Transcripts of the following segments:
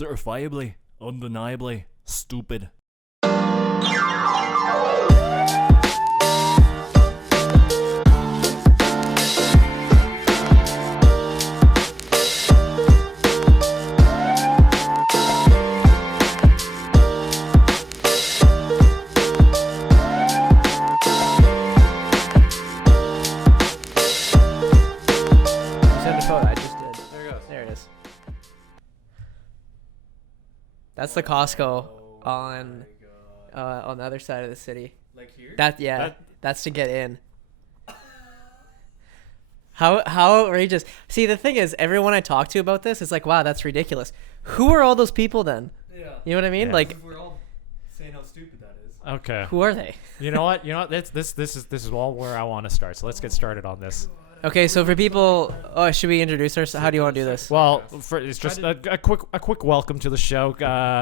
certifiably, undeniably stupid. That's the Costco on the other side of the city. Like here? That's to get in. How outrageous. See, the thing is, everyone I talk to about this is like, wow, that's ridiculous. Who are all those people then? Yeah. You know what I mean? Yeah. Like, We're all saying how stupid that is. Okay. who are they? You know what? This is all where I want to start. So let's get started on this. Okay, so for people, should we introduce ourselves? How do you want to do this? Well, it's just a quick welcome to the show.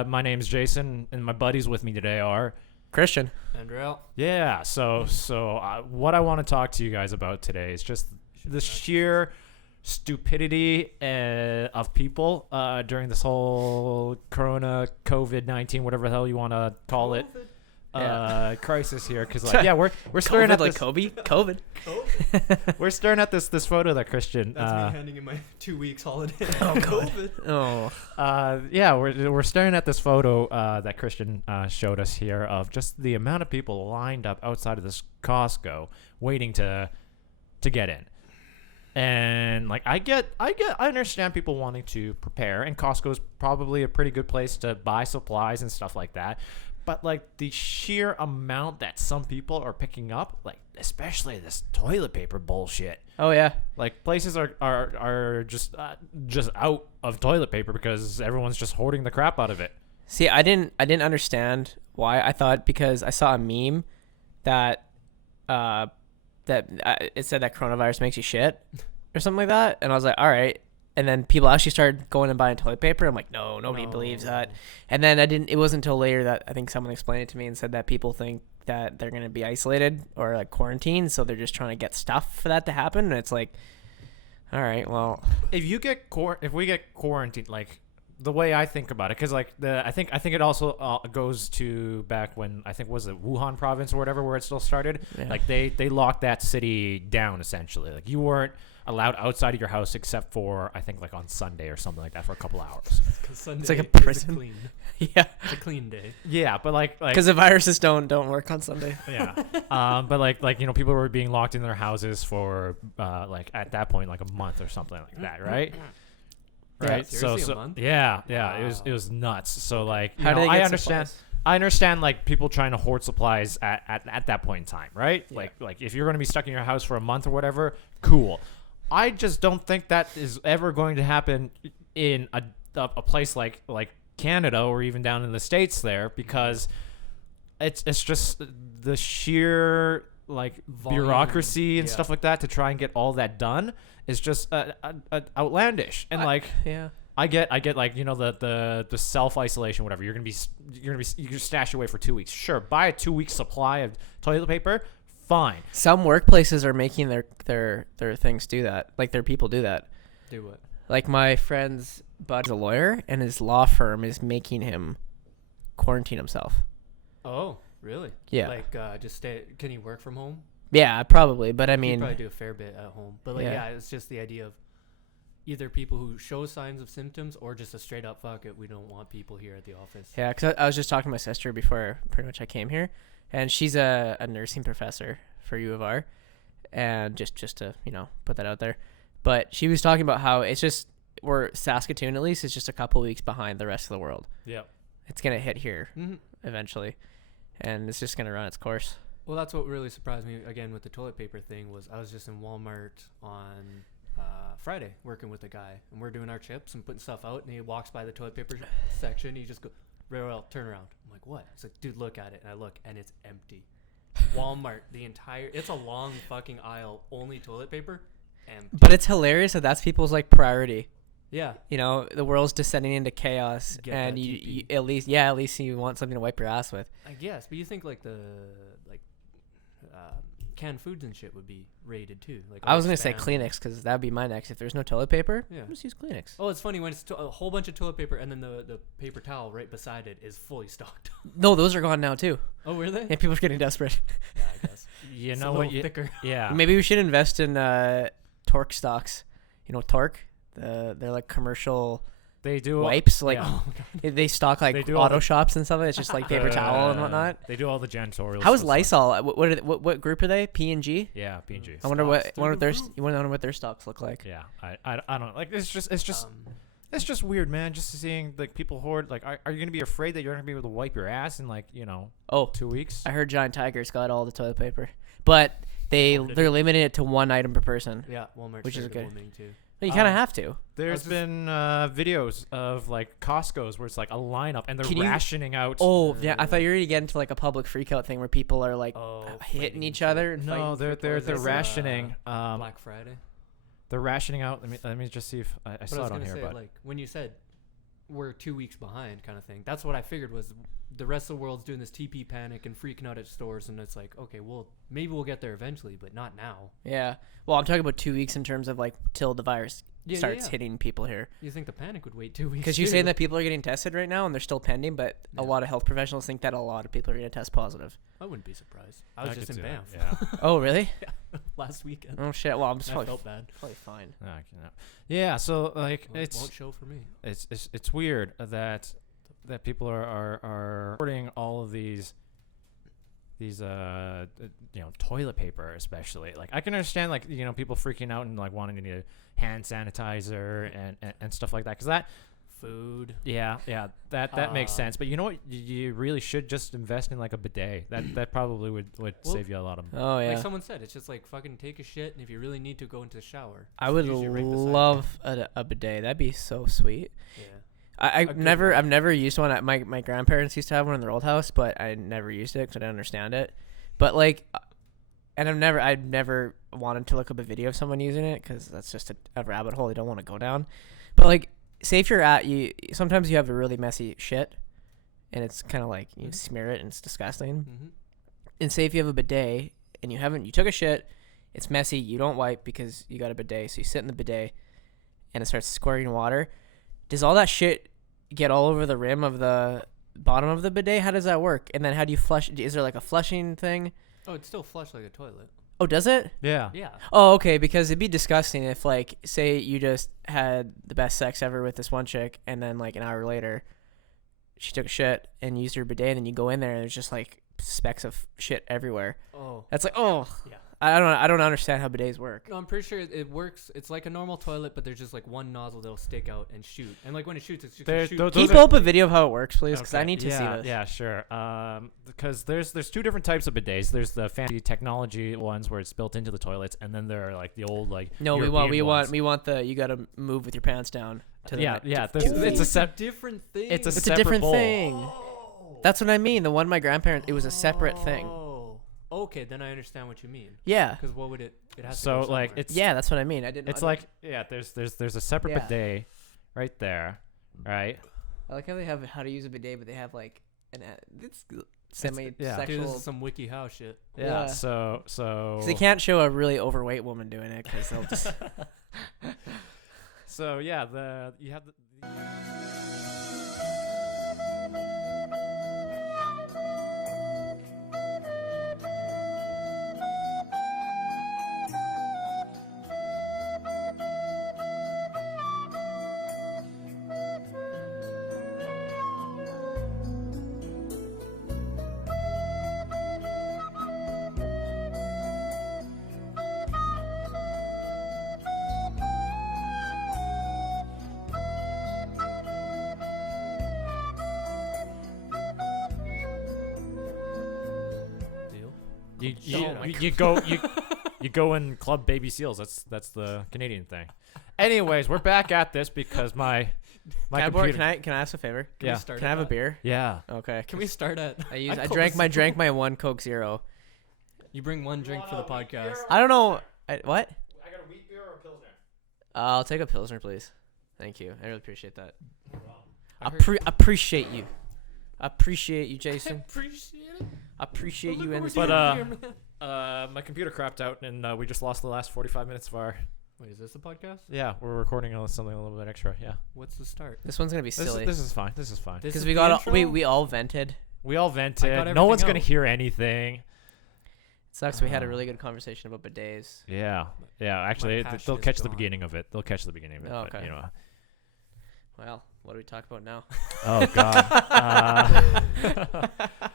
My name's Jayson, and my buddies with me today are Christian. And Rheal. Yeah. So what I want to talk to you guys about today is just the sheer stupidity of people during this whole Corona, COVID-19, whatever the hell you want to call it. Crisis here, because we're staring at like this, COVID. we're staring at this photo that Christian That's me handing in my 2 weeks holiday. COVID. We're staring at this photo that Christian showed us here of just the amount of people lined up outside of this Costco waiting to get in. And like I understand people wanting to prepare, and Costco's probably a pretty good place to buy supplies and stuff like that. But like the sheer amount that some people are picking up, like especially this toilet paper bullshit. Oh yeah. Like places are just out of toilet paper because everyone's just hoarding the crap out of it. See, I didn't understand why. I thought because I saw a meme that it said that coronavirus makes you shit or something like that, and I was like, all right. And then people actually started going and buying toilet paper. I'm like, no, nobody believes that. And then it wasn't until later that I think someone explained it to me and said that people think that they're going to be isolated or like quarantined. So they're just trying to get stuff for that to happen. And it's like, all right, well, if we get quarantined, like the way I think about it, because like I think it also goes to back when I think was it Wuhan province or whatever, where it still started. Yeah. Like they locked that city down essentially. Like you weren't allowed outside of your house except for I think like on Sunday or something like that for a couple hours. It's like a prison. Clean. Yeah, It's a clean day. Yeah, but like because the viruses don't work on Sunday. Yeah. But like people were being locked in their houses for like at that point like a month or something like that, right? Right. Seriously, a month? Yeah. Wow. It was nuts. So like How do they get I understand. supplies? I understand like people trying to hoard supplies at that point in time, right? Yeah. Like if you're going to be stuck in your house for a month or whatever, cool. I just don't think that is ever going to happen in a place like Canada or even down in the States there, because it's just the sheer like Volume. bureaucracy and Yeah. stuff like that to try and get all that done is just outlandish. And Yeah. I get like the self isolation, whatever. You're gonna you stash away for 2 weeks. Sure, buy a 2-week supply of toilet paper. Fine. Some workplaces are making their things do that. Like their people do that. Do what? Like my friend's bud's a lawyer, and his law firm is making him quarantine himself. Oh, really? Yeah. Like, just stay. Can he work from home? Yeah, probably. But I He'd mean, probably do a fair bit at home. But like, Yeah. yeah, it's just the idea of either people who show signs of symptoms or just a straight up fuck it. We don't want people here at the office. yeah, because I was just talking to my sister before pretty much I came here, and she's a nursing professor for U of R, and just to put that out there. But she was talking about how it's just we're Saskatoon at least is just a couple weeks behind the rest of the world. Yeah. It's gonna hit here Mm-hmm. eventually, and it's just gonna run its course. Well, that's what really surprised me again with the toilet paper thing was I was just in Walmart on Friday working with a guy, and we're doing our chips and putting stuff out, and he walks by the toilet paper section. He just goes, "Rheal, turn around." I'm like, "What?" He's like, "Dude, look at it." And I look, and it's empty. Walmart, it's a long fucking aisle, only toilet paper, empty. But it's hilarious that that's people's like priority. Yeah. The world's descending into chaos, Get and that you TP. at least you want something to wipe your ass with. I guess, but you think like canned foods and shit would be raided too. Like I was gonna say Spam. Kleenex because that'd be my next. If there's no toilet paper, Yeah. just use Kleenex. Oh, it's funny when it's a whole bunch of toilet paper and then the paper towel right beside it is fully stocked. No, those are gone now too. Oh, were they? Yeah, people are getting desperate. Yeah, I guess. You It's know a what? little thicker. Yeah. Maybe we should invest in Torque stocks. You know Torque? They're like commercial They do wipes. Like yeah. Oh my god. they stock like They do all auto the- shops and stuff. It's just like paper towel and whatnot. They do all the janitorial. How is stuff. Lysol? What group are they? P&G. Yeah, P&G. I wonder Stocks through the their roof. you wonder what their stocks look like. Yeah, I don't like. It's just Um, weird, man. Just seeing like people hoard. Like, are you gonna be afraid that you're not gonna be able to wipe your ass in like Oh, 2 weeks? I heard Giant Tiger's got all the toilet paper, but they're limiting it to one item per person. yeah, Walmart. Which is started good. limiting too. But you kind of have to. There's just- been videos of like Costco's where it's like a lineup and they're Can you- rationing out. Oh yeah, I thought you were gonna get into like a public freakout thing where people are like Oh, hitting fighting each and other and no, fighting. they're Is this, rationing. Black Friday. They're rationing out. Let me just see if I But I saw was it on gonna here. say, But like when you said we're 2 weeks behind, kind of thing. That's what I figured was the rest of the world's doing this TP panic and freaking out at stores, and it's like, okay, well, maybe we'll get there eventually, but not now. Yeah. Well, I'm talking about 2 weeks in terms of like till the virus Yeah, starts yeah. hitting people here. You think the panic would wait 2 weeks? Because you're too. saying that people are getting tested right now and they're still pending, but a Yeah. lot of health professionals think that a lot of people are going to test positive. I wouldn't be surprised. I was just could in see Banff that, Yeah. Oh, really? last weekend. Oh shit. Well, I'm just I probably, felt bad. probably fine. Yeah. So like Well, it it's won't show for me. it's weird that people are hoarding all of these toilet paper, especially. Like I can understand like people freaking out and like wanting to need hand sanitizer and stuff like that, because that Food. that makes sense. But you know what, you really should just invest in like a bidet. That probably would Well, save you a lot of money. Oh yeah. Like someone said, it's just like fucking take a shit, and if you really need to, go into the shower. I would Use it right beside you. love a bidet. That'd be so sweet. Yeah. I've good never one. I've never used one. My grandparents used to have one in their old house, but I never used it because I didn't understand it. But like, and I've never wanted to look up a video of someone using it because that's just a rabbit hole I don't want to go down. But like, say if you're sometimes you have a really messy shit, and it's kind of like you smear it and it's disgusting. Mm-hmm. And say if you have a bidet and you took a shit, it's messy, you don't wipe because you got a bidet, so you sit in the bidet, and it starts squirting water. Does all that shit get all over the rim of the bottom of the bidet? How does that work? And then how do you flush? Is there like a flushing thing? Oh, it's still flush like a toilet. Oh, does it? Yeah. Yeah. Oh, okay, because it'd be disgusting if, like, say you just had the best sex ever with this one chick, and then, like, an hour later, she took a shit and used her bidet, and then you go in there, and there's just, like, specks of shit everywhere. Oh. That's like, oh. Yeah. I don't understand how bidets work. No, I'm pretty sure it works. It's like a normal toilet, but there's just like one nozzle that'll stick out and shoot. And like when it shoots, it's just There- shoot. those Can you are- pull up a video of how it works, please? Because I Okay, need to see yeah, this. Yeah, sure. Because there's two different types of bidets. There's the fancy technology ones where it's built into the toilets, and then there are like the old like No, European we ones. want the you gotta move with your pants down. To the Yeah, yeah. to- It's a different thing. it's a It's a separate different bowl. thing. That's what I mean. The one my grandparents, it was a separate thing. Oh. Okay, then I understand what you mean. Yeah. Because what would it? It has So to go like somewhere. it's Yeah, that's what I mean. I didn't. it's I like there's a separate Yeah. bidet right there, right? I like how they have how to use a bidet, but they have like it's yeah. semi-sexual. Dude, this is some WikiHow shit. Yeah. Yeah. So 'Cause they can't show a really overweight woman doing it because they'll just. So yeah, you have the. Deal. You go and club baby seals. That's the Canadian thing. Anyways, we're back at this because my computer. Can I ask a favor? Can Yeah. we start Can I at have a that? beer? Yeah. Okay. Can we start at? I drank my one Coke Zero. You bring one drink for the podcast. I don't know. What? I got a wheat beer or a pilsner. I'll take a Pilsner, please. Thank you. I really appreciate that. I heard- Appreciate you. Appreciate you, Jayson. Appreciate it. Appreciate Look you what and we're this. But, doing here, man. My computer crapped out, and we just lost the last 45 minutes of our. Wait, is this a podcast? Yeah, we're recording something a little bit extra. Yeah. What's the start? This one's gonna be silly. This is fine. This is fine. This Because is we the got intro? we all vented. We all I vented. got No one's everything gonna out. hear anything. It sucks. We had a really good conversation about bidets. Yeah. Yeah. Actually, passion they'll is catch the gone. beginning of it. They'll catch the beginning of it. Oh, But, okay. you know. Well, what do we talk about now? Oh God.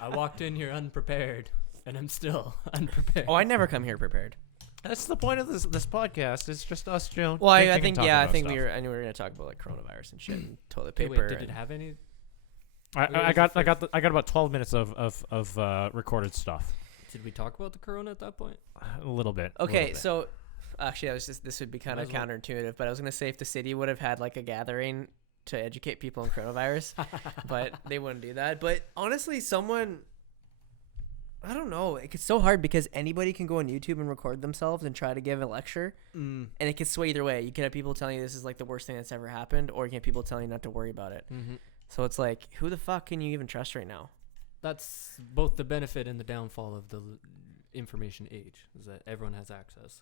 I walked in here unprepared, and I'm still unprepared. Oh, I never come here prepared. That's the point of this podcast. It's just us, Joe. Well, I thinking think and yeah, I talking think about we stuff. were. I knew we were gonna talk about like coronavirus and shit and toilet Okay, paper. wait, did it and- have any? I got about 12 minutes of recorded stuff. Did we talk about the corona at that point? A little bit. a Okay, little bit. so actually, this would be kind of Might as well. counterintuitive, but I was gonna say if the city would have had like a gathering to educate people on coronavirus, but they wouldn't do that. But honestly, I don't know. It's so hard because anybody can go on YouTube and record themselves and try to give a lecture, and it can sway either way. You can have people telling you this is like the worst thing that's ever happened, or you can have people telling you not to worry about it. Mm-hmm. So it's like, who the fuck can you even trust right now? That's both the benefit and the downfall of the information age, is that everyone has access.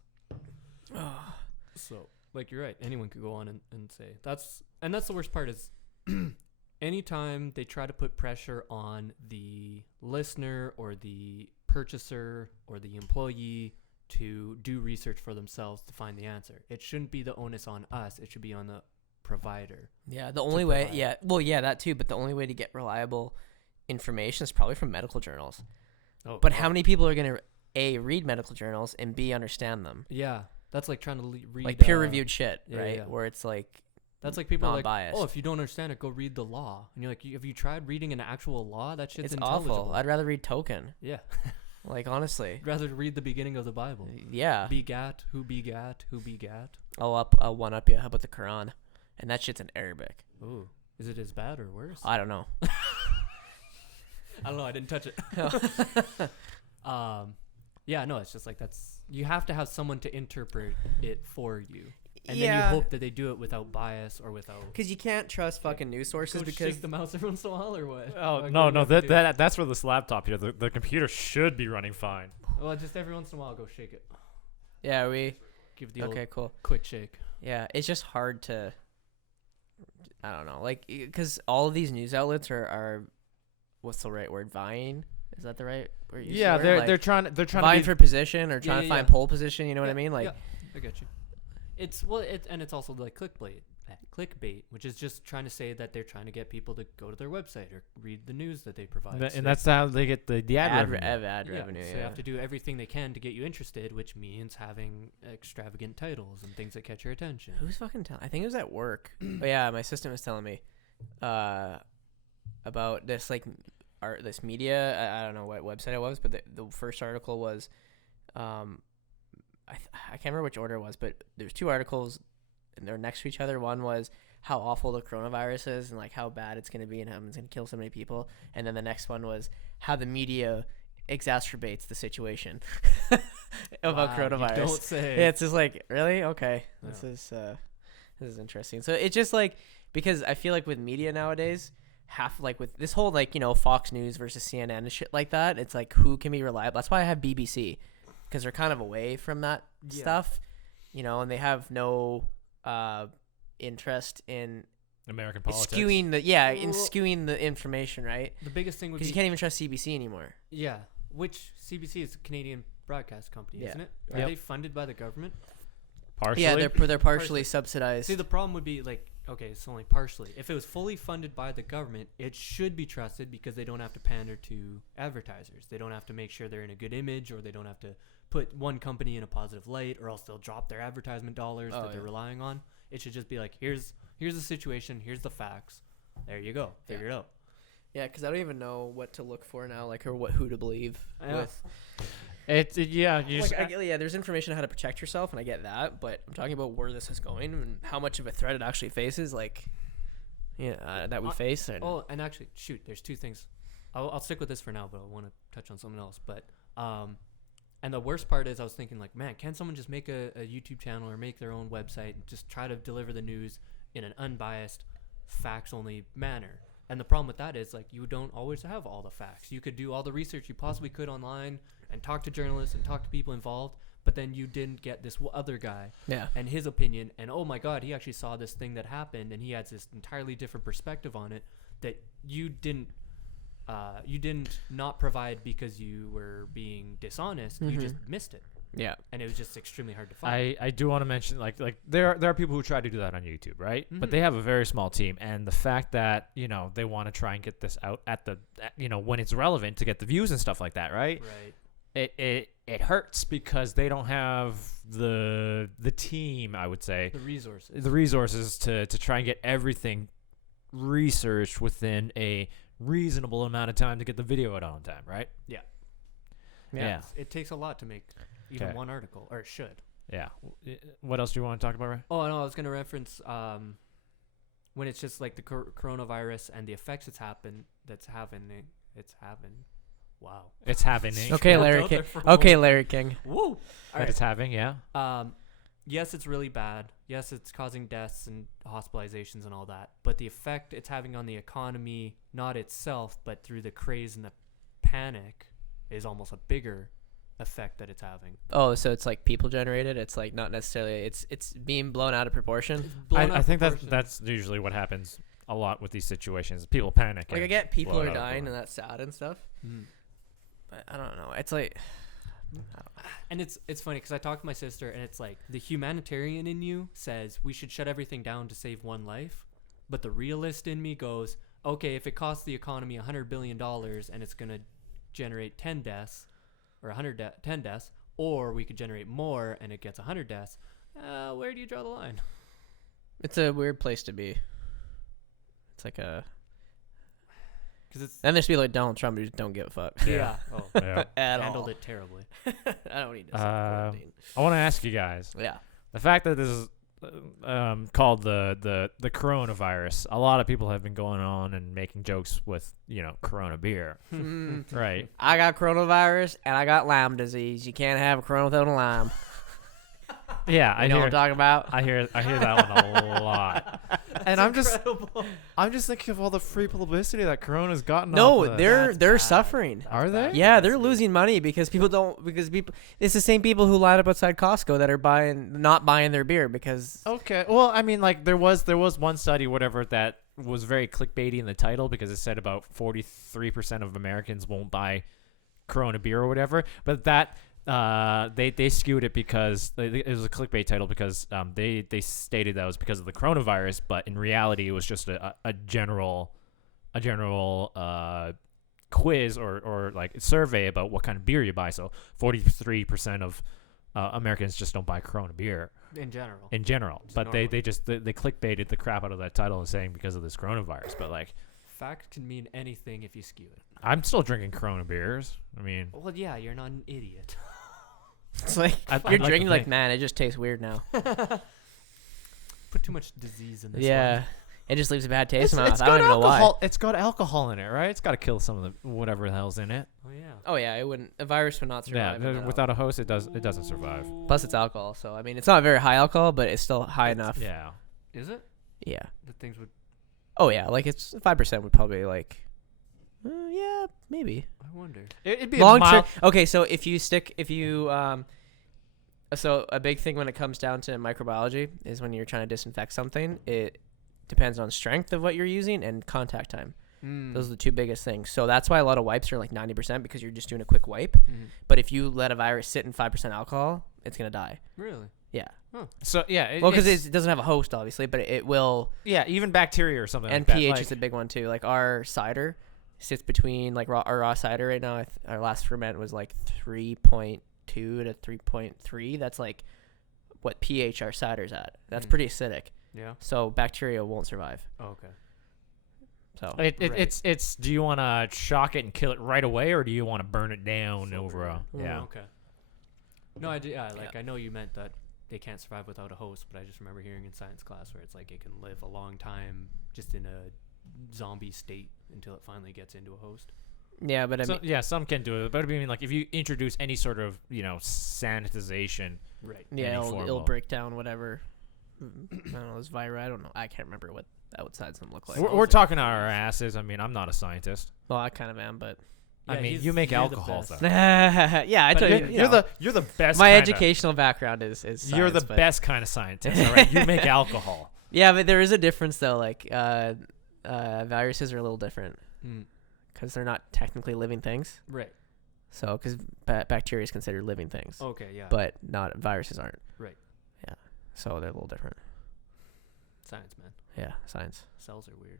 So, like, you're right. Anyone could go on and say that's the worst part is anytime they try to put pressure on the listener or the purchaser or the employee to do research for themselves to find the answer, it shouldn't be the onus on us. It should be on the provider. Yeah, the only way. provide. Yeah, well, yeah, that too. But the only way to get reliable information is probably from medical journals. Oh, But how many people are gonna A, read medical journals, and B, understand them? Yeah, that's like trying to read Like peer-reviewed shit, yeah, right? yeah. Where it's like, That's like people are like, non-biased. oh, if you don't understand it, go read the law. And you're like, have you tried reading an actual law? That shit's it's intelligible. awful. I'd rather read Token. Yeah, Like, honestly. I'd rather read the beginning of the Bible. Yeah. Begat, who begat, who begat. I'll one up you. How about the Quran? And that shit's in Arabic. Ooh, is it as bad or worse? I don't know. I don't know. I didn't touch it. Yeah, no, it's just like you have to have someone to interpret it for you. And then you hope that they do it without bias or without. Because you can't trust fucking news sources Go because shake the mouse every once in a while or what? Oh Like, no, what do you no, have to do? that's for this laptop here. The computer should be running fine. Well, just every once in a while, go shake it. yeah, we Give it the okay, old cool. quick shake. Yeah, it's just hard to. I don't know, like, because all of these news outlets are what's the right word? Vying? Is that the right word? Yeah, they're trying to vying be, for position or trying yeah, to find yeah. pole position. You know what I mean? Like, yeah, I get you. It's it's also like clickbait, which is just trying to say that they're trying to get people to go to their website or read the news that they provide. So and that's how they get the ad revenue. ad yeah, revenue. so they have to do everything they can to get you interested, which means having extravagant titles and things that catch your attention. Who's fucking telling? I think it was at work. But yeah, my assistant was telling me about this this media. I don't know what website it was, but the first article was, I can't remember which order it was, but there's two articles and they're next to each other. One was how awful the coronavirus is and like how bad it's going to be and how it's going to kill so many people. And then the next one was how the media exacerbates the situation about Wow, coronavirus. You don't say. Yeah, it's just like, really? Okay. Yeah. This is interesting. So it's just like, because I feel like with media nowadays, like with this whole like, Fox News versus CNN and shit like that, it's like who can be reliable. That's why I have BBC, because they're kind of away from that stuff, and they have no interest in American politics. skewing the information, right? The biggest thing would Because be you can't even trust CBC anymore. yeah, which CBC is a Canadian broadcast company, Yeah. isn't it? Are Yep. they funded by the government? Partially. Yeah, they're partially subsidized. See, the problem would be like, okay, it's only partially. If it was fully funded by the government, it should be trusted because they don't have to pander to advertisers. They don't have to make sure they're in a good image, or they don't have to put one company in a positive light, or else they'll drop their advertisement dollars that they're relying on. It should just be like, here's the situation, here's the facts. There you go. Figure it out. Yeah, because I don't even know what to look for now, like, or who to believe Yeah. with. There's information on how to protect yourself, and I get that, but I'm talking about where this is going and how much of a threat it actually faces, like, that we face. And And actually, shoot, there's two things. I'll stick with this for now, but I want to touch on something else. But and the worst part is I was thinking like, man, can someone just make a YouTube channel or make their own website and just try to deliver the news in an unbiased, facts-only manner? And the problem with that is, like, you don't always have all the facts. You could do all the research you possibly could online and talk to journalists and talk to people involved, but then you didn't get this other guy and his opinion. And, oh, my God, he actually saw this thing that happened, and he has this entirely different perspective on it that you didn't not provide because you were being dishonest. You just missed it. Yeah. And it was just extremely hard to find. I do want to mention, like there are people who try to do that on YouTube, right? But they have a very small team, and the fact that, you know, they want to try and get this out at you know, when it's relevant to get the views and stuff like that, right? Right. It hurts because they don't have the team, I would say, the resources to try and get everything researched within a reasonable amount of time to get the video out on time, right? Yeah. It takes a lot to make even one article, or it should. Yeah. What else do you want to talk about, Ray? Oh, no, I was going to reference when it's just like the coronavirus and the effects it's having. Wow. It's having. Okay, Larry King. Okay, Larry King. Woo. That it's having, yeah. Yes, it's really bad. Yes, it's causing deaths and hospitalizations and all that. But the effect it's having on the economy, not itself, but through the craze and the panic, is almost a bigger effect that it's having. Oh, so it's like people generated. It's like not necessarily. It's being blown out of proportion. I think that's usually what happens a lot with these situations. People panic. Like I get people are dying and that's sad and stuff. But I don't know. It's like. And it's funny because I talked to my sister and it's like the humanitarian in you says we should shut everything down to save one life, but the realist in me goes, okay, if it costs the economy $100 billion and it's gonna generate 10 deaths or 10 deaths, or we could generate more and it gets 100 deaths, where do you draw the line? It's a weird place to be. It's like a. Then there's people like Donald Trump who just don't give a fuck. Yeah. Oh, yeah. Handled it terribly. I don't need to. I want to ask you guys. Yeah. The fact that this is called the coronavirus, a lot of people have been going on and making jokes with, you know, Corona beer. Right. I got coronavirus and I got Lyme disease. You can't have a Corona without a Lyme. Yeah, I know hear what I'm talking about. I hear that one a lot. And I'm just thinking of all the free publicity that Corona's gotten. No, they're suffering. Are they? Yeah, they're losing money because people. It's the same people who line up outside Costco that are not buying their beer because. Okay, well, I mean, like there was one study, whatever, that was very clickbaity in the title because it said about 43% of Americans won't buy Corona beer or whatever, but that. They skewed it because it was a clickbait title because they stated that it was because of the coronavirus, but in reality it was just a general quiz or like survey about what kind of beer you buy. So 43% of Americans just don't buy Corona beer in general. But they clickbaited the crap out of that title and saying because of this coronavirus. But like, fact can mean anything if you skew it. I'm still drinking Corona beers. I mean, well, yeah, you're not an idiot. It's like you're drinking like, man, it just tastes weird now. Put too much disease in this. Yeah, one. It just leaves a bad taste in my mouth. I don't even know why. It's got alcohol in it, right? It's got to kill some of the whatever the hell's in it. Oh yeah. Oh yeah, it wouldn't. A virus would not survive. Yeah, without a host, it doesn't survive. Plus, it's alcohol, so I mean, it's not very high alcohol, but it's still high enough. Yeah. Is it? Yeah. The things would. Oh yeah, like it's 5% would probably like. Yeah, maybe. I wonder. It'd be long term. Okay, so so a big thing when it comes down to microbiology is when you're trying to disinfect something, it depends on strength of what you're using and contact time. Those are the two biggest things. So that's why a lot of wipes are like 90% because you're just doing a quick wipe. But if you let a virus sit in 5% alcohol, it's gonna die. Really? Yeah. Huh. So yeah. Because it doesn't have a host, obviously, but it will. Yeah, even bacteria or something. And like pH that. is a big one too. Like our cider sits between like our raw cider right now. Our last ferment was like 3.2 to 3.3. That's like what pH our cider's at. That's pretty acidic. Yeah. So bacteria won't survive. Oh, okay. So it's do you want to shock it and kill it right away, or do you want to burn it down over a okay. No, I do. Yeah, like I know you meant that they can't survive without a host, but I just remember hearing in science class where it's like it can live a long time just in a zombie state until it finally gets into a host. Yeah, but some can do it, but I mean, like if you introduce any sort of sanitization, right? Yeah, it'll break down whatever. I don't know, this virus. I don't know. I can't remember what that would science look like. We're talking our asses. I mean, I'm not a scientist. Well, I kind of am, but I Yeah, mean, you're you make the alcohol, best. though. yeah, I But told it- you. You're the best. My kinda- educational background is science, You're the but- best kind of scientist. All right, you make alcohol. Yeah, but there is a difference though. Like viruses are a little different Mm, because they're not technically living things. right. So because bacteria is considered living things, Okay. Yeah. but not viruses aren't. Right. Yeah, so they're a little different. Science, man. Yeah, science. Cells are weird.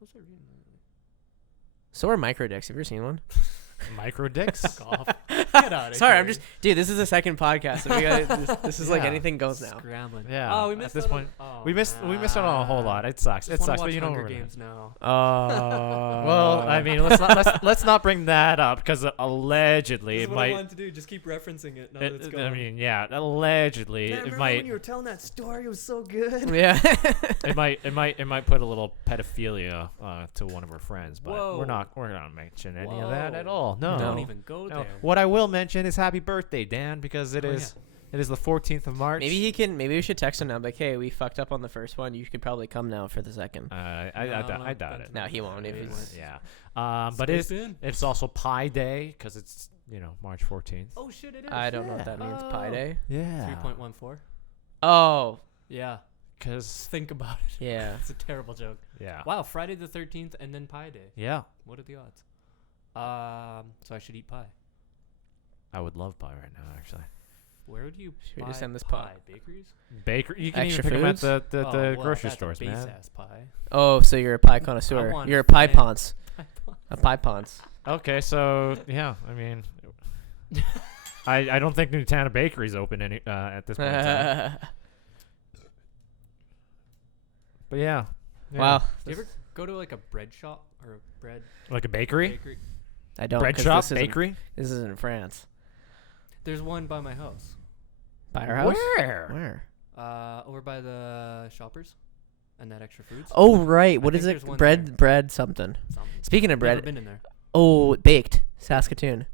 What's I reading? So are microdicks. Have you ever seen one? Micro dicks. Golf. Get out of Sorry, here. I'm just dude. This is the second podcast. So we got this is like Yeah. anything goes now. Scrambling. Yeah, Oh, we at missed this out point, on, we missed out on a whole lot. It sucks. Just It wanna sucks, watch but you know Hunger we're gonna- Games now. Well, I mean, let's not bring that up because allegedly it might. wanted to do. Just keep referencing it. I mean, yeah, allegedly it might. were telling that story? It was so good. Yeah. It might put a little pedophilia to one of her friends, but Whoa. we're not mention any of that at Whoa. all. No. Don't even go No. there. What I will mention is happy birthday, Dan, because it Oh, is the 14th of March. Maybe we should text him now. Like, hey, we fucked up on the first one. You could probably come now for the second. I No, doubt it. No, he won't if He he's. won't. Yeah. But Skip in. it's also Pi Day because it's March 14th. Oh shit! It is. I don't know what that means. Pi Oh. Day. Yeah. 3.14. Oh, Yeah. Because Think about it. yeah. It's a terrible joke. yeah. Wow, Friday the 13th and then Pie Day. Yeah. What are the odds? So I should eat pie. I would love pie right now, actually. Where would you Should we buy just send this pie? pie? Bakeries? Bakery. You can Extra even pick them at foods? the Oh, well, grocery that's a stores, man. base-ass pie. Oh, so you're a pie connoisseur. want You're a pie flan. ponce. A pie ponce. Okay, so yeah, I mean, I don't think Nutana Bakery's open at this point in time. But yeah. Wow. Do you ever go to like a bread shop or a bread Like a bakery? bakery? I don't. Bread 'cause shop? this isn't- Bakery? This isn't France. There's one by my house. By our house? Where? Where? Over by the shoppers and that extra foods. Oh, right. What think is there's it? one Bread, there. bread something. Something. Speaking of Never bread, been in there. oh, baked. Saskatoon. Is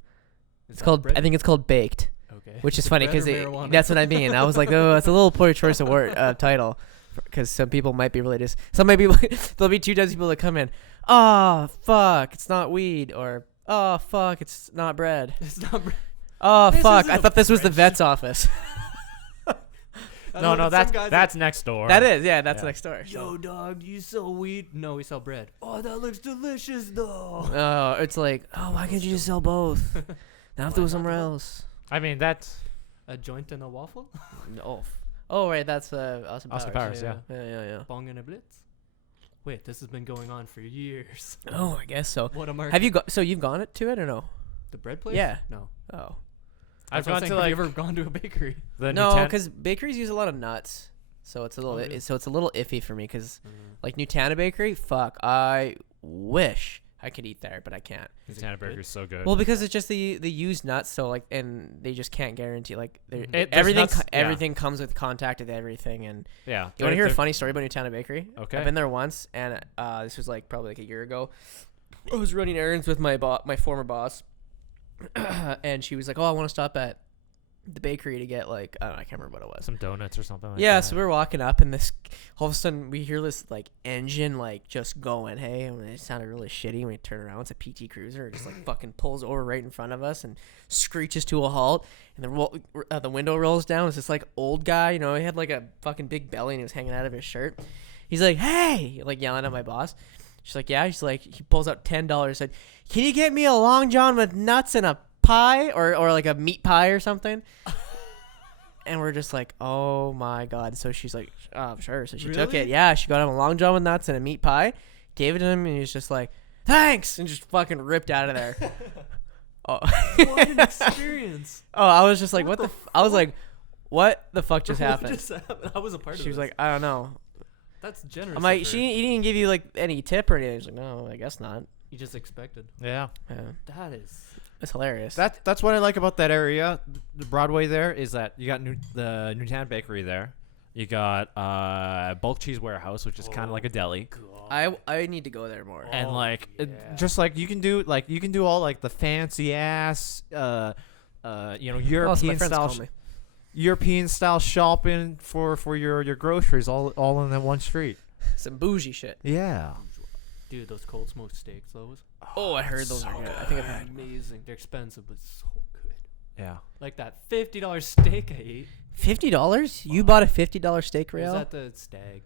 It's that called, bread? I think it's called baked, Okay. which is it funny bread or because marijuana? that's what I mean. I was like, oh, it's a little poor choice of word, title. Because some people might be religious. Some might be, there'll be 2 dozen people that come in. Oh, fuck, it's not weed. Or, oh, fuck, it's not bread. It's not bread. Oh, This fuck, isn't I a thought this was the bread vet's office. No, that's next door. That is, yeah, that's Yeah. next door. Yo, dog, do you sell weed? No, we sell bread. Oh, that looks delicious, though. Oh, it's like, oh, why can't you just sell both? Now have to Why go somewhere not? else. I mean, that's A joint and a waffle? No. Oh, right, that's Austin Powers. Austin Powers, yeah. Yeah. Bong and a blitz? Wait, this has been going on for years. Oh, I guess so. What a market. Have you so you've gone to it or no? The bread place? Yeah. No. Oh. I've That's what I'm gone to saying. like Have you ever gone to a bakery? the No, Nutana- because bakeries use a lot of nuts, so it's a little Oh, really? it's a little iffy for me. Because like Nutana Bakery, fuck, I wish I could eat there, but I can't. Is it Nutana good? Bakery's so good. Well, because it's just the used nuts, so like, and they just can't guarantee like Mhm. There's everything. nuts- yeah. Everything comes with contact with everything, and yeah. you want to hear a funny story about Nutana Bakery? Okay. I've been there once, and this was like probably like a year ago. I was running errands with my my former boss, and she was like, "Oh, I want to stop at the bakery to get like I can't remember what it was." Some donuts or something like Yeah, that. so we were walking up, and this all of a sudden we hear this like engine like just going. Hey, and it sounded really shitty. When we turn around, it's a PT Cruiser. It just like fucking pulls over right in front of us and screeches to a halt. And the window rolls down. It's this like old guy, you know. He had like a fucking big belly and he was hanging out of his shirt. He's like, "Hey!" like yelling at my boss. She's like, "Yeah." She's like, he pulls out $10. Said, "Can you get me a Long John with nuts and a pie or like a meat pie or something?" And we're just like, oh my god. So she's like, sure. So she took Really? it. Yeah, she got him a Long John with nuts and a meat pie, gave it to him, and he's just like, thanks, and just fucking ripped out of there. Oh. What an experience. Oh, I was just like, What what the the I was like, what the fuck just What happened? just happened? I was a part of She was this. like, I don't know. That's generous. I'm like, of her. he didn't give you like any tip or anything. She's like, no, I guess not. You just expected. Yeah. Yeah, That is. it's hilarious. That's what I like about that area. The Broadway there is that you got the Newtown Bakery there. You got Bulk Cheese Warehouse, which is kind of like a deli. I need to go there more. And Oh, like yeah. just like you can do all like the fancy ass Oh, so my European friends style call me. European style shopping for your groceries all in that one street. Some bougie shit. Yeah. Dude, those cold smoked steaks, those. Oh, I heard those are good. I think I've had. Amazing. They're expensive, but so good. Yeah. Like that $50 steak I ate. $50? You bought a $50 steak, It was Rheal? at the Stag.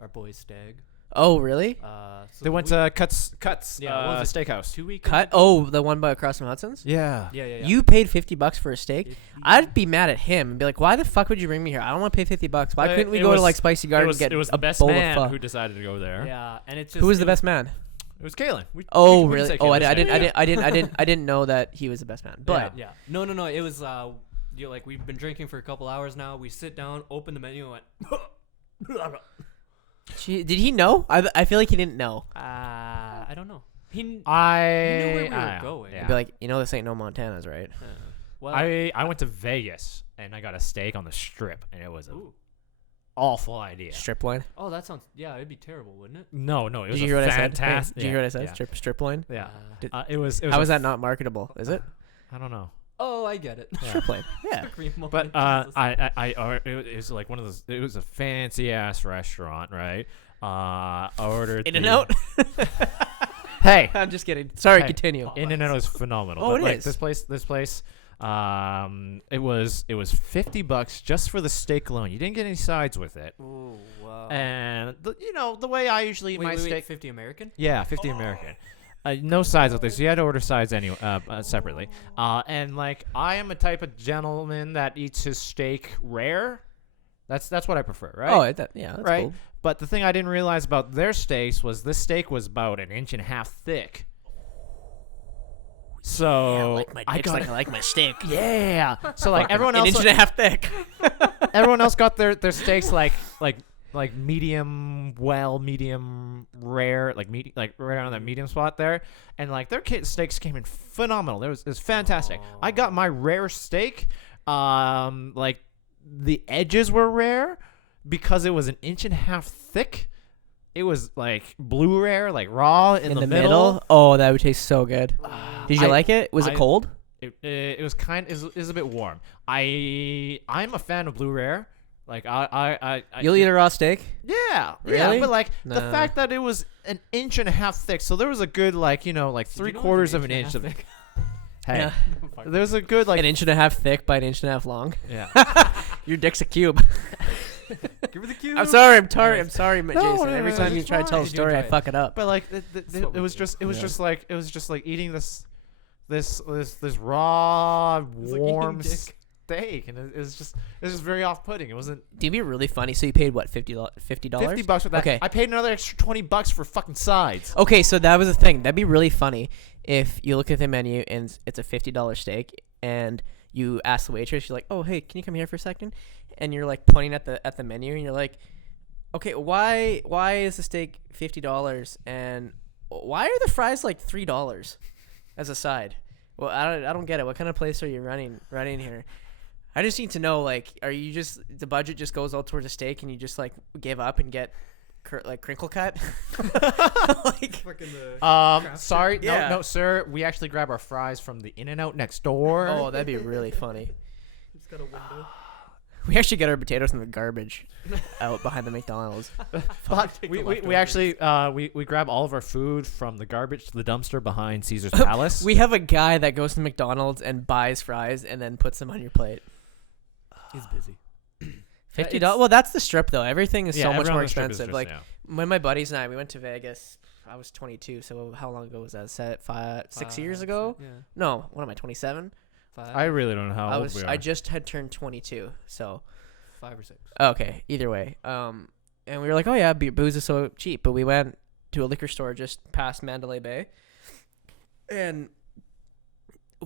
Our boy's Stag. Oh, really? So They went to Cuts Yeah, what was it? Steakhouse. 2 weekends Cut? ago? Oh, the one by across from Hudson's? Yeah. Yeah. You paid $50 for a steak? 50. I'd be mad at him and be like, why the fuck would you bring me here? I don't want to pay $50. Why couldn't we go to like Spicy Garden and get it was the a best bowl man of pho? who decided to go there. Yeah, and it's just. Who was it the best man? It was Kalen. Oh, we can really? say Oh, I Kalen's name. didn't know that he was the best man. But Yeah. No. It was like we've been drinking for a couple hours now. We sit down, open the menu, and went. did he know? I feel like he didn't know. I don't know. He knew I where we were going. Yeah. He'd be like, this ain't no Montana's, right? Well, I went to Vegas and I got a steak on the Strip and it was an ooh. awful idea. Strip loin. Oh, that sounds. Yeah, it'd be terrible, wouldn't it? No, it Did was you hear what I said? fantastic. Did you hear what I said? Yeah. Strip loin. Yeah. Did- It was. How is that not marketable? Is it? I don't know. Oh, I get it. Yeah. Strip loin. Yeah. But it was like one of those. It was a fancy ass restaurant, right? I ordered In-N-Out? Hey, I'm just kidding. Sorry, Hey. continue. In-N-Out is phenomenal. Oh, but it like is. This place. It was $50 just for the steak alone. You didn't get any sides with it. Oh wow. And the way I usually eat my steak. 50 American. Yeah, 50 American. No sides with this. You had to order sides anyway, separately. And like I am a type of gentleman that eats his steak rare. That's what I prefer, right? Oh, that's right. cool. But the thing I didn't realize about their steaks was this steak was about 1.5 inches thick. So I like my steak. yeah. So like everyone An else, inch and a half thick. everyone else got their steaks like medium well, medium rare, like right on that medium spot there, and like their steaks came in phenomenal. It was fantastic. I got my rare steak, like the edges were rare because it was 1.5 inches thick. It was like blue rare, like raw in the middle. Oh, that would taste so good. Did you like it? Was it I- cold? It was it was a bit warm. I'm a fan of blue rare. Like I You'll eat a raw steak? Yeah, Really? yeah, but like the Nah. fact that it was 1.5 inches thick, so there was a good like Did you know three-quarters it's of an inch of. Hey, Yeah. there was a good like An inch and a half thick by 1.5 inches long. yeah. Your dick's a cube. Give her the cue. I'm sorry, I'm sorry, No, Jason. no, Every no, time it's you try to tell a fine. Did you story, I enjoy it? fuck it up. But like what it we was do. just Yeah. it was just like eating this raw like eating warm dick. steak, and it was just very off-putting. It wasn't It'd be really funny. So you paid what, $50? $50 for that. Okay. I paid another extra $20 for fucking sides. Okay, so that was the thing. That'd be really funny if you look at the menu and it's a $50 steak, and you ask the waitress, you're like, "Oh, hey, can you come here for a second?" And you're like pointing at the menu, and you're like, "Okay, why is the steak $50 and why are the fries like $3 as a side?" Well, I don't get it. What kind of place are you running here? I just need to know, like, are you just the budget just goes all towards a steak and you just like give up and get like crinkle cut? Like, Fucking the craft Sorry, Yeah. no, sir. We actually grab our fries from the In-N-Out next door. oh, that'd be really funny. It's got a window. We actually get our potatoes in the garbage out behind the McDonald's. But Take we, the we, we leftovers. actually we grab all of our food from the garbage to the dumpster behind Caesar's Palace. We have a guy that goes to McDonald's and buys fries and then puts them on your plate. He's busy. $50. Well, that's the Strip though. Everything is Yeah, so much everyone more on the Strip is expensive. just- Like yeah. when my buddies and I we went to Vegas, I was 22. So how long ago was that? 6 years ago? Yeah. No, what am I? 27. 5. I really don't know how old we are. I just had turned 22. So 5 or 6. okay, either way. And we were like, oh yeah, booze is so cheap, but we went to a liquor store just past Mandalay Bay, and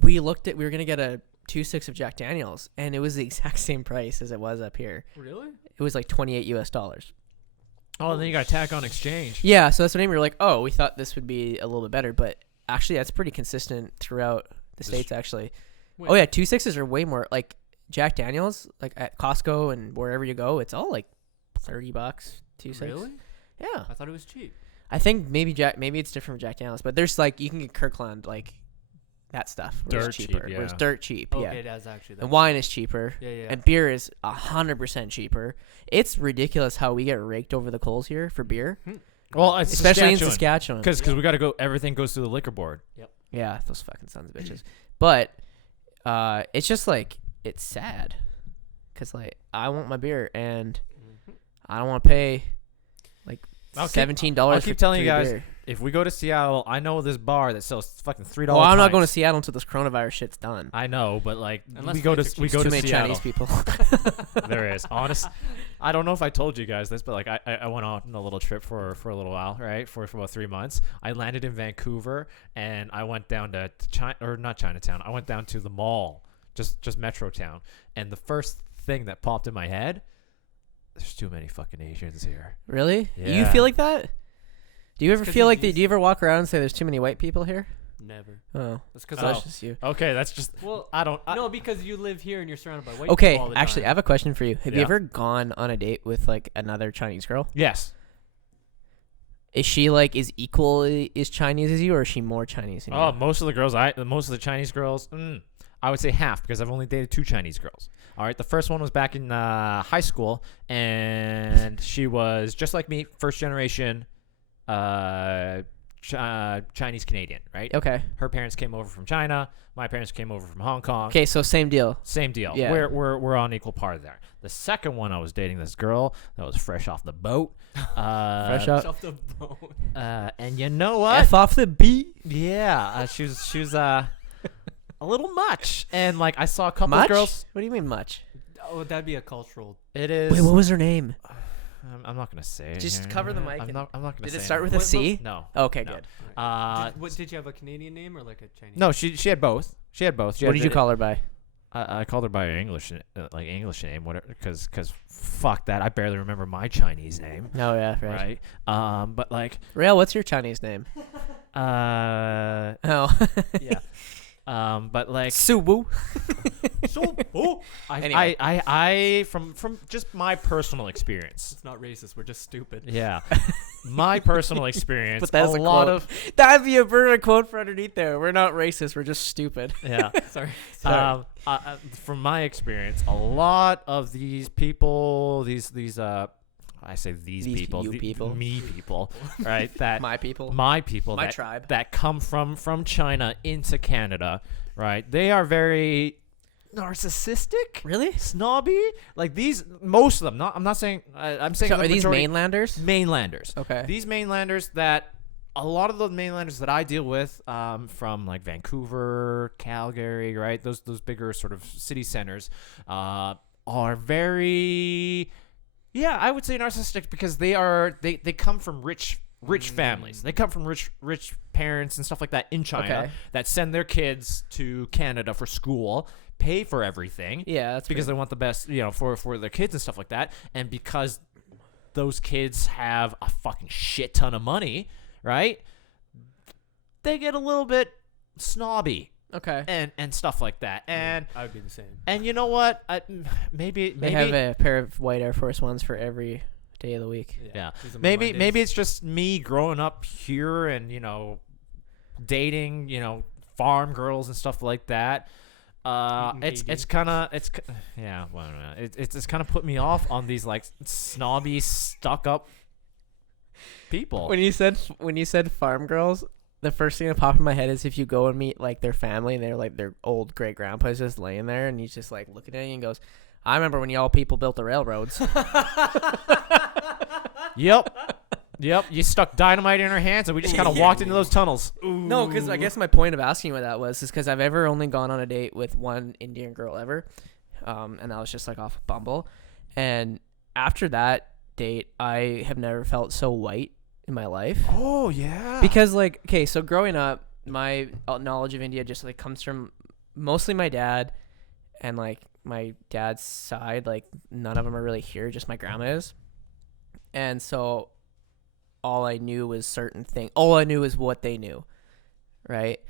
we were gonna get a 2.6 of Jack Daniels, and it was the exact same price as it was up here. Really? It was like $28. Oh, and then you got to tack on exchange. Yeah, so that's what I mean. We were like, oh, we thought this would be a little bit better, but actually, that's pretty consistent throughout the states. Actually, Wait. oh yeah, 2.6s are way more like Jack Daniels, like at Costco and wherever you go, it's all like $30. 2.6. Really? Yeah. I thought it was cheap. I think maybe it's different from Jack Daniels, but there's like you can get Kirkland like that stuff. Dirt Where cheap, cheaper. Where it's yeah. dirt cheap. Okay, Yeah. that's actually that. And wine is cheaper. Yeah. And beer is 100% cheaper. It's ridiculous how we get raked over the coals here for beer, Well, it's especially in Saskatchewan. because we got to go. Everything goes through the liquor board. Yeah, those fucking sons of bitches. But it's just like it's sad, cause like I want my beer and I don't want to pay like $17 I'll keep telling you guys, beer. if we go to Seattle, I know this bar that sells fucking $3. Well, I'm not going to pints. Seattle until this coronavirus shit's done. I know, but like Unless we go to Patrick we keeps go Too to many Seattle. Chinese people. There is I don't know if I told you guys this, but like I went on a little trip for a little while, right? For about 3 months. I landed in Vancouver and I went down to not Chinatown. I went down to the mall, just Metro Town, and the first thing that popped in my head, there's too many fucking Asians here. Really? You Yeah. feel like that? Do you ever 'cause feel he's like that? Do you ever walk around and say there's too many white people here? Never. Oh, That's because so that's just you. Okay, that's just well, I don't. no, because you live here and you're surrounded by white Okay, people all the actually, I time. have a question for you. Have you Yeah. ever gone on a date with like another Chinese girl? Yes. Is she like as equally as Chinese as you, or is she more Chinese than you? Oh, most of the Chinese girls, I would say half because I've only dated 2 Chinese girls. All right, the first one was back in high school, and she was just like me, first generation Chinese Canadian, right? Okay. Her parents came over from China. My parents came over from Hong Kong. Okay, so same deal. Same deal. Yeah. We're on equal par there. The second one, I was dating this girl that was fresh off the boat. Fresh Fresh up. off the bone. And you know what? F off the beat. Yeah, she was a little much, and like I saw a couple Much? of girls. What do you mean much? Oh, that'd be a cultural. It is. Wait, what was her name? I'm not gonna say it. Just here. cover the mic I'm and- not gonna Did say it start with a What- C? No. Okay, No. good. Did you have a Canadian name or like a Chinese? No, she had both. She had both. What did you call her by? I called her by her English name, whatever. Because fuck that. I barely remember my Chinese name. Oh yeah, right. Right. But like, Rheal, what's your Chinese name? uh, Oh. yeah. But like, Suwu. I, I from just my personal experience. It's not racist. We're just stupid. Yeah. My personal experience. But that's a lot quote. of That'd be a perfect quote for underneath there. We're not racist. We're just stupid. yeah. Sorry. From my experience, a lot of these people, I say these people, you people. me people, right? That My people. my people, My that, tribe. that come from China into Canada, right? They are very narcissistic, Really? snobby. Like these, most of them. I'm not saying. I'm saying. So the are these majority- mainlanders? mainlanders? Okay. These mainlanders that a lot of the mainlanders that I deal with from like Vancouver, Calgary, right? Those bigger sort of city centers are very, yeah, I would say narcissistic because they come from rich families. They come from rich parents and stuff like that in China Okay. that send their kids to Canada for school, pay for everything. Yeah, that's Because they want the best, for their kids and stuff like that. And because those kids have a fucking shit ton of money, right? They get a little bit snobby okay. and stuff like that. And I would be the same. and you know what? Maybe They have a pair of white Air Force Ones for every day of the week. yeah. These are my Maybe Mondays. it's just me growing up here and dating farm girls and stuff like that. Eating It's KD. kind of yeah. Well, I don't know. It's kind of put me off on these like snobby, stuck up people. When you said farm girls, the first thing that popped in my head is if you go and meet like their family and they're like their old great grandpa's just laying there and he's just like looking at you and goes, "I remember when y'all people built the railroads." Yep. You stuck dynamite in her hands, and we just kind of walked into those tunnels. No, because I guess my point of asking what that was is because I've ever only gone on a date with one Indian girl ever, and that was just like off of Bumble, and after that date, I have never felt so white in my life. Oh yeah. Because like, okay, so growing up, my knowledge of India just like comes from mostly my dad, and like my dad's side, like none of them are really here, just my grandma is, and so all I knew was certain things. All I knew was what they knew, right?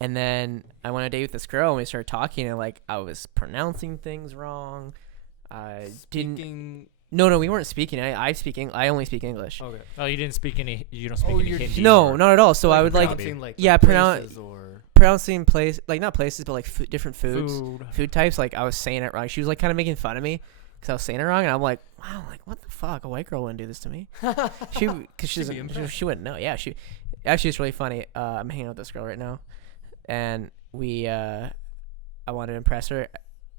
And then I went on a date with this girl, and we started talking, and like I was pronouncing things wrong. I didn't. Speaking. No, we weren't speaking. I only speak English. Okay. Oh, you didn't speak any. You don't speak Oh, any you're- Hindi. No, or- not at all. So I would like, pronouncing, like yeah, the phrases or pronouncing not places, but like different food types. Like I was saying it wrong. She was like kind of making fun of me because I was saying it wrong, and I'm like, wow, like what the fuck? A white girl wouldn't do this to me. She wouldn't know. Yeah, actually it's really funny. I'm hanging out with this girl right now, and I wanted to impress her,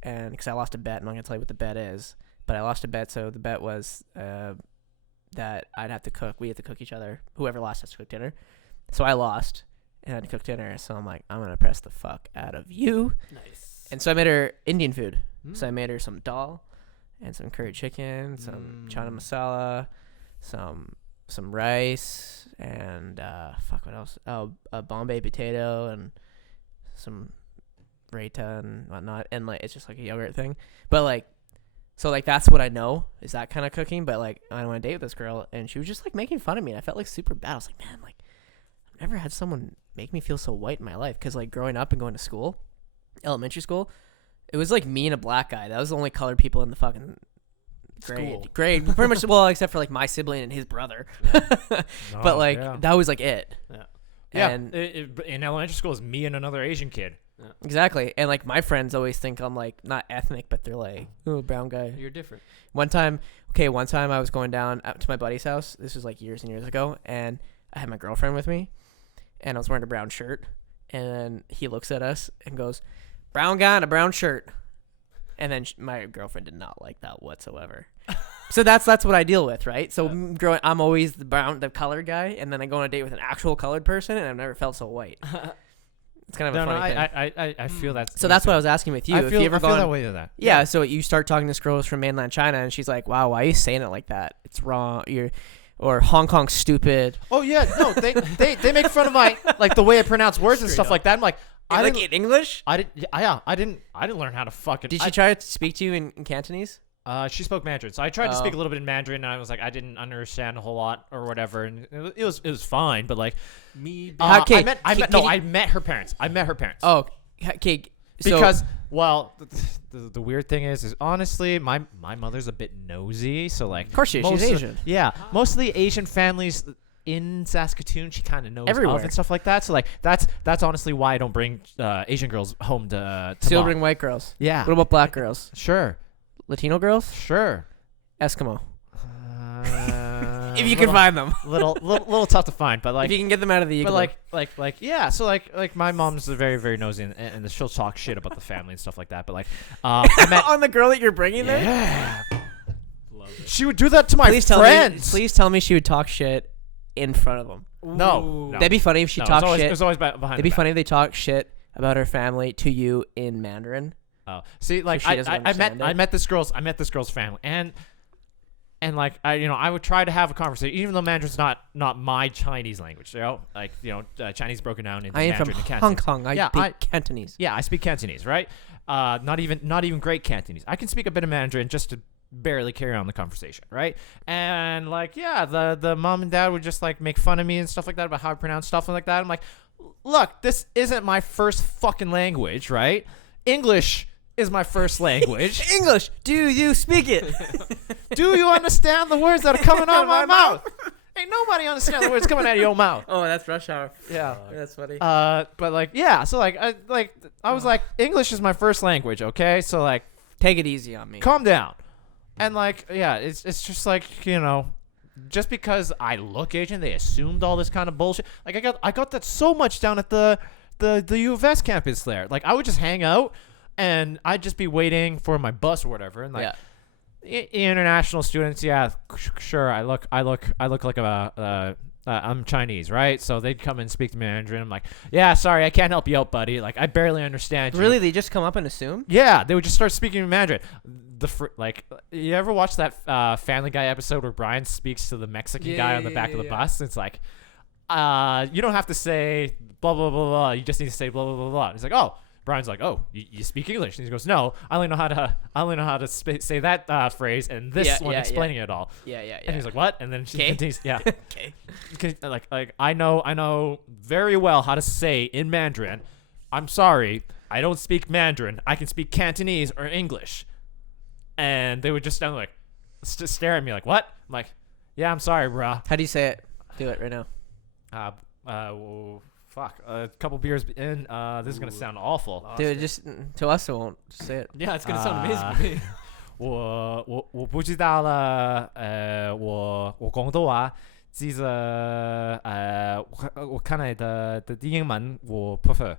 and because I lost a bet, I'm not gonna tell you what the bet is, but I lost a bet. So the bet was that I'd have to cook. We had to cook each other. Whoever lost has to cook dinner. So I lost and I had to cook dinner. So I'm like, I'm gonna press the fuck out of you. Nice. And so I made her Indian food. So I made her some dal and some curry chicken, some chana masala, some rice, and what else? Oh, a Bombay potato and some raita and whatnot. And like it's just like a yogurt thing. But like, so like that's what I know is that kind of cooking. But like I went on a date with this girl and she was just like making fun of me. And I felt like super bad. I was like, man, like I've never had someone make me feel so white in my life. Because like growing up and going to school, elementary school, it was like me and a black guy. That was the only colored people in the fucking grade. Pretty much, well, except for like my sibling and his brother. But like that was like it. Yeah. And In elementary school, it's me and another Asian kid. Yeah. Exactly. And like my friends always think I'm like not ethnic, but they're like, oh, brown guy. You're different. One time I was going down to my buddy's house. This was like years and years ago, and I had my girlfriend with me, and I was wearing a brown shirt, and then he looks at us and goes, brown guy in a brown shirt. And then my girlfriend did not like that whatsoever. So that's what I deal with, right? So I'm always the colored guy, and then I go on a date with an actual colored person, and I've never felt so white. It's kind of a funny thing. I feel that. So that's what I was asking with you. I feel that way to that. Yeah, so you start talking to this girl from mainland China, and she's like, wow, why are you saying it like that? It's wrong. Or Hong Kong stupid. Oh yeah, no, they make fun of my like the way I pronounce words and stuff like that. I'm like, in English? I didn't learn how to fucking. Did she try to speak to you in Cantonese? She spoke Mandarin, so I tried to speak a little bit in Mandarin, and I was like, I didn't understand a whole lot or whatever, and it was fine, but like Me. I met her parents. I met her parents. Oh, okay. Because the weird thing is honestly my mother's a bit nosy, so like of course she's Asian. Yeah, most of the Asian families in Saskatoon she kind of knows everywhere of and stuff like that. So like that's honestly why I don't bring Asian girls home to so you'll bring white girls. Yeah. What about black girls? Sure. Latino girls? Sure. Eskimo. If you can find them. little tough to find, but like if you can get them out of the igloo. But like yeah, so like my mom's very very nosy and she'll talk shit about the family and stuff like that. But like on the girl that you're bringing there? Yeah. She would do that to my friends. Please tell me she would talk shit in front of them. No. That'd be funny if she talked shit. It was always behind. It'd be funny if they talk shit about her family to you in Mandarin. Oh, see, like so I met this girl's family, and like I would try to have a conversation, even though Mandarin's not my Chinese language. Chinese broken down into I am Mandarin from and Cantonese. Hong Kong. I speak Cantonese. Yeah, I speak Cantonese, right? Not even great Cantonese. I can speak a bit of Mandarin just to barely carry on the conversation, right? And like, yeah, the mom and dad would just like make fun of me and stuff like that about how I pronounce stuff like that. I'm like, look, this isn't my first fucking language, right? English is my first language. English. Do you speak it? Do you understand the words that are coming out of my mouth? Ain't nobody understand the words coming out of your mouth. Oh, that's rush hour. Yeah. That's funny. But like, yeah, so like I was like, English is my first language, okay? So like, take it easy on me. Calm down. And like, yeah, it's just like, just because I look Asian, they assumed all this kind of bullshit. Like I got that so much down at the U of S campus there. Like I would just hang out and I'd just be waiting for my bus or whatever, and like international students, yeah, sure, I look like I'm Chinese, right? So they'd come and speak to Mandarin. I'm like, yeah, sorry, I can't help you out, buddy. Like I barely understand you. Really, they just come up and assume? Yeah, they would just start speaking in Mandarin. You ever watch that Family Guy episode where Brian speaks to the Mexican guy on the back of the bus? It's like, you don't have to say blah blah blah blah. You just need to say blah blah blah blah. He's like, oh. Brian's like, oh, you speak English? And he goes, no, I only know how to say that phrase and this one explaining it all. Yeah. And he's like, what? And then she continues, yeah. Okay. Like I know very well how to say in Mandarin, I'm sorry, I don't speak Mandarin. I can speak Cantonese or English. And they would just like stare at me like, what? I'm like, yeah, I'm sorry, bruh. How do you say it? Do it right now. fuck, a couple beers in. This is gonna sound awful. Lost Dude, it. just to us it won't. Just say it. Yeah, it's gonna sound amazing to me. 我不知道了，我广东话，记着我看你的英文我 prefer.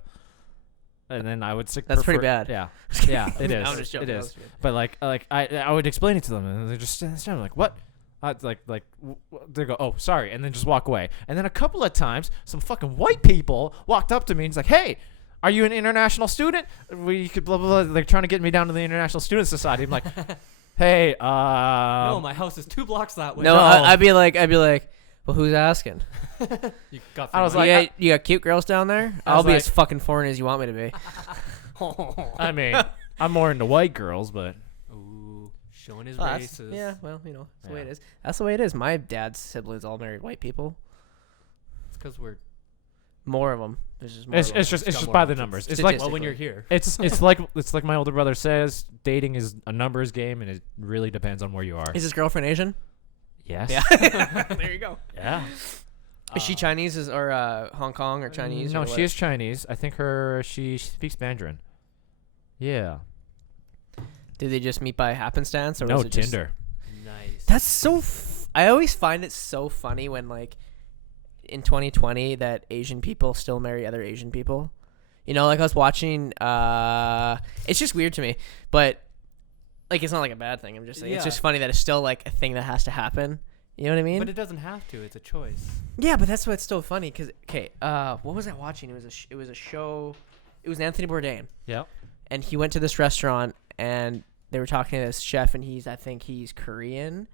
And then I would That's pretty bad. Yeah, yeah, it is. I'm just joking. It is. But like I would explain it to them, and they just stand like, what? They go, oh, sorry, and then just walk away. And then a couple of times, some fucking white people walked up to me and it's like, hey, are you an international student? We could blah blah blah. They're trying to get me down to the International Student Society. I'm like, hey, No, my house is 2 blocks that way. No, No. I'd be like, well, who's asking? You got I was free like, you got cute girls down there? I I'll was be like- as fucking foreign as you want me to be. money. I mean, I'm more into white girls, but Ooh, showing his Well, races. yeah, well, you know, that's the way it Yeah. is. That's the way it is. My dad's siblings all married white people. It's because we're More of them. There's just more it's of 'em. just got more by the options. numbers. It's like well when you're here. it's like my older brother says, dating is a numbers game, and it really depends on where you are. Is his girlfriend Asian? Yes. Yeah. There you go. Yeah. Is she Chinese or Hong Kong or Chinese? No, or she what? is Chinese. I think she speaks Mandarin. Yeah. Did they just meet by happenstance or No, was it just- Tinder. Nice. That's so. I always find it so funny when like in 2020 that Asian people still marry other Asian people. You know, like I was watching. It's just weird to me, but like it's not like a bad thing. I'm just saying it's Yeah. just funny that it's still like a thing that has to happen. You know what I mean? But it doesn't have to. It's a choice. Yeah, but that's what's so funny. Cause okay, what was I watching? It was a show. It was Anthony Bourdain, Yeah. and he went to this restaurant, and they were talking to this chef, and I think he's Korean,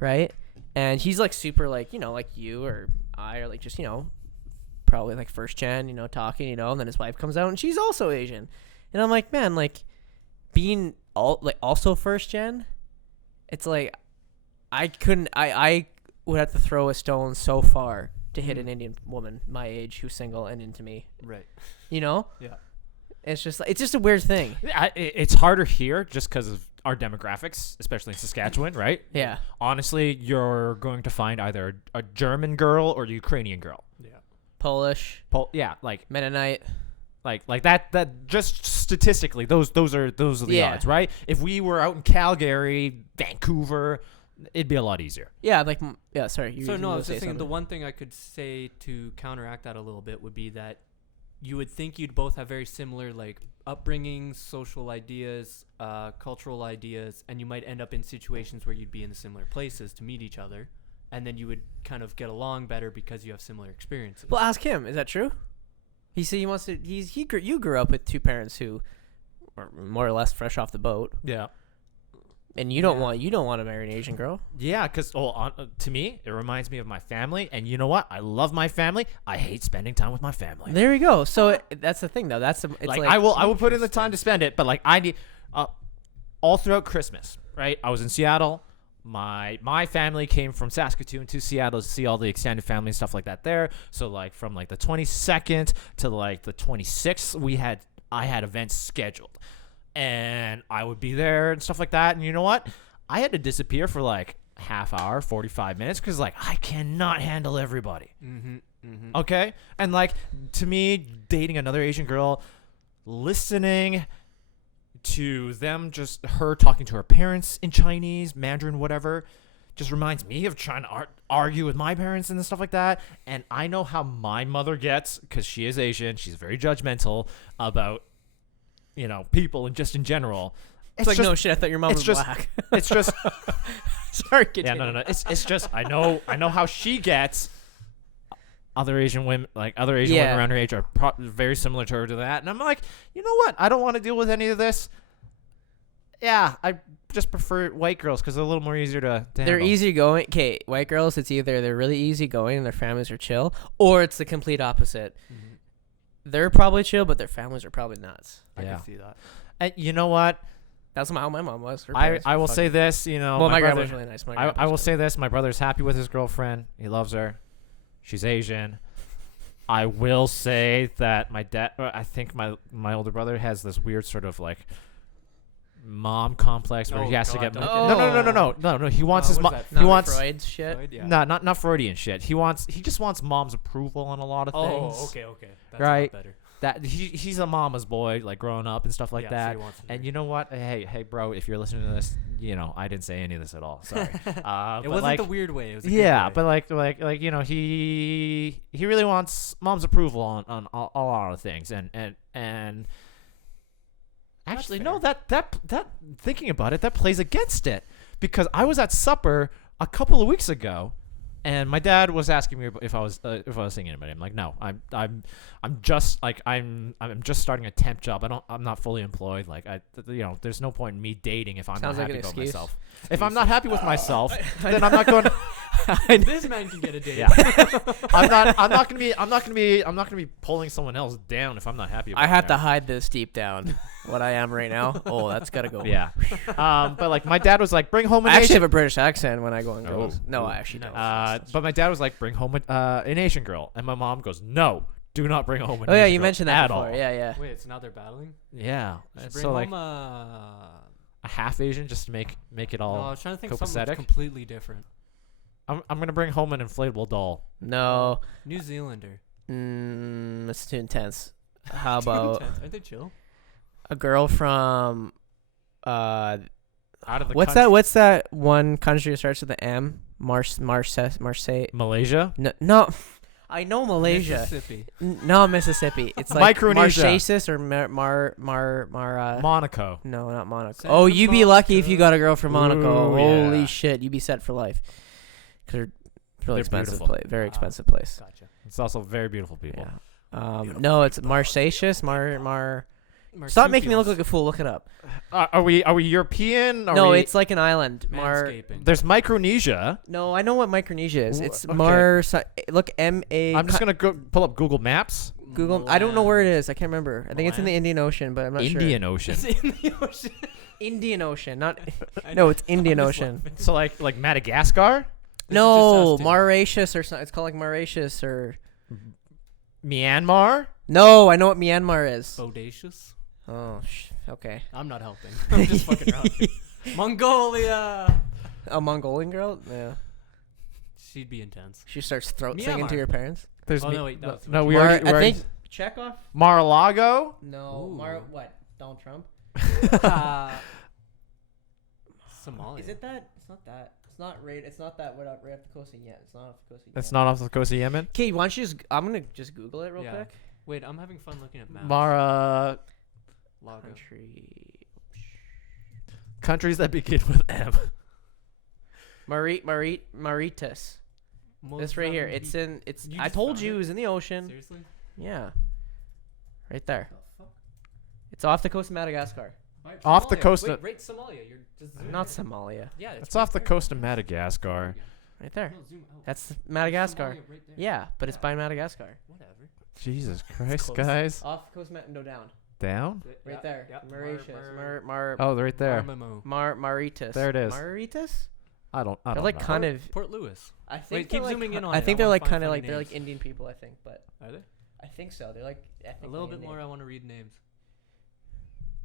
right? And he's like super like like you or I or like just probably like first gen, talking, and then his wife comes out and she's also Asian, and I'm like, man, like being also first gen, it's like I would have to throw a stone so far to hit an Indian woman my age who's single and into me. Right. Yeah. It's just a weird thing. It's harder here just because of our demographics, especially in Saskatchewan, right? Yeah. Honestly, you're going to find either a German girl or a Ukrainian girl. Yeah. Polish, Yeah, like Mennonite. that. Just statistically, those are the Yeah. odds, right? If we were out in Calgary, Vancouver, it'd be a lot easier. Yeah, sorry. So were no, I gonna was say just thinking the something. one thing I could say to counteract that a little bit would be that you would think you'd both have very similar like upbringings, social ideas, cultural ideas, and you might end up in situations where you'd be in similar places to meet each other, and then you would kind of get along better because you have similar experiences. Well, ask him. Is that true? He said he wants to. You grew up with two parents who were more or less fresh off the boat, Yeah. and you don't want to marry an Asian girl. Yeah, because to me, it reminds me of my family, and you know what? I love my family. I hate spending time with my family. There you go. So that's the thing, though. It's Like I will put in the time to spend it, but like I need all throughout Christmas, right? I was in Seattle. My family came from Saskatoon to Seattle to see all the extended family and stuff like that there. So like from like the 22nd to like the 26th, I had events scheduled, and I would be there and stuff like that. And you know what? I had to disappear for like half hour, 45 minutes, because like I cannot handle everybody. Okay, and like to me, dating another Asian girl, listening to them, just her talking to her parents in Chinese, Mandarin, whatever, just reminds me of trying to argue with my parents and stuff like that. And I know how my mother gets, because she is Asian. She's very judgmental about people and just in general. It's like, no shit. I thought your mom was black. It's just Sorry. yeah, no. It's just I know how she gets. Other Asian women, women around her age, are very similar to her to that, and I'm like, you know what? I don't want to deal with any of this. Yeah, I just prefer white girls because they're a little more easier to They're handle. easygoing. Okay, white girls, it's either they're really easygoing and their families are chill, or it's the complete opposite. They're probably chill, but their families are probably nuts. I Yeah. can see that. And you know what? That's how my mom was. Her I parents were will fucking- say this. Well, my brother, grandma was really nice. I will say this. My brother's happy with his girlfriend. He loves her. She's Asian. I will say that my dad, I think my older brother has this weird sort of like mom complex where he Oh, has to God, get. don't No. He wants his what mom. is that, He Not wants. Freud's shit. Freud? Yeah. No, not Freudian shit. He just wants mom's approval on a lot of things. Oh, okay. That's Right. A lot better. That he's a mama's boy, like growing up and stuff like Yeah, so that. he wants to And be- you know what? Hey, bro, if you're listening to this, I didn't say any of this at all. Sorry. It But wasn't like, the weird way. It was a good yeah, way. but like he really wants mom's approval on a lot of things, and actually no, that thinking about it, that plays against it, because I was at supper a couple of weeks ago. And my dad was asking me if I was thinking about it. I'm like, no, I'm just like I'm just starting a temp job. I'm not fully employed. Like there's no point in me dating if I'm Sounds not like happy an about excuse. myself. If I'm not happy with myself, then I'm not going. This man can get a date. Yeah, I'm not gonna be pulling someone else down if I'm not happy. About I have to them. hide this deep down. What I am right now. Oh, that's gotta go. Yeah, but like my dad was like, bring home an I actually Asian. have a British accent when I go on Oh. girls. No, Ooh. I actually don't. But my dad was like, bring home an Asian girl, and my mom goes, no, do not bring home an Oh yeah, Asian you girl mentioned that at before. all. Yeah. Wait, so now they're battling? Yeah, You should and bring so like home a half Asian just to make it no, I all. was trying to think of something copacetic? that's completely different. I'm gonna bring home an inflatable doll. No, New Zealander. it's too intense. How about Aren't they chill? a girl from Out of the what's that one country that starts with the M? Marseille. Malaysia. No, I know Malaysia. Mississippi. No, Mississippi. It's like Micronesia. Mauritius or Monaco. no, not Monaco. Santa Oh, you'd be lucky if you Monica. got a girl from Monaco. Ooh, Holy yeah. shit, you'd be set for life. Cause they're really They're expensive beautiful. place. Very expensive place. Gotcha. It's also very beautiful people. Yeah. No, it's Mauritius. Stop making me look like a fool. Look it up. Are we European? No, it's like an island. Manscaping. There's Micronesia. No, I know what Micronesia is. Ooh, It's okay. Look, M-A. I'm just gonna go pull up Google Maps. Google. I don't know where it is. I can't remember. I think it's in the Indian Ocean, but I'm not sure. Indian Ocean. It's in the ocean. Indian Ocean, not. I No, know. it's Indian I'm just Ocean. laughing. So like Madagascar, No, just us two. Mauritius or something. It's called like Mauritius or. Myanmar. No, I know what Myanmar is. Bodacious. Oh, okay. I'm not helping. I'm just fucking around. Mongolia. A Mongolian girl? Yeah. She'd be intense. She starts throat singing Myanmar. to your parents. There's Oh, no, wait, that was no. what We you- already. I already think Chekhov? Mar-a-Lago. No, Ooh. what? Donald Trump? Somalia. Is it that? It's not that. It's not right. It's not that. Right off the coast of yet. It's not off the coast of That's not off the coast of Yemen. Okay, why don't you just? I'm gonna just Google it real Yeah. quick. Wait, I'm having fun looking at maps. Mara Lago. Country. countries that begin with M. Mauritius. This right here. It's in. It's. You I just told found you it? it was in the ocean. Seriously? Yeah. Right there. The fuck? It's off the coast of Madagascar. Right, Off the Somalia. coast Wait, of- right, Somalia. You're just zoom Not in. Somalia. Yeah, It's right off the there. coast of Madagascar. Right there. No, zoom out. That's Madagascar. Somalia right there. Yeah, but it's by Madagascar. Whatever. Jesus Christ, close. guys. Off the coast of no down. Down? Right Yeah, there. yeah. Mauritius. Oh, right there. Mauritius. There it is. Mauritius? I don't They're know. like kind of. Port Louis. I think Wait, they're keep like, zooming in on I it. think I they're wanna like find kind of funny like they're like names. Indian people. I think, but Are they? I think so. They're like A ethnically little bit Indian. more. I want to read names.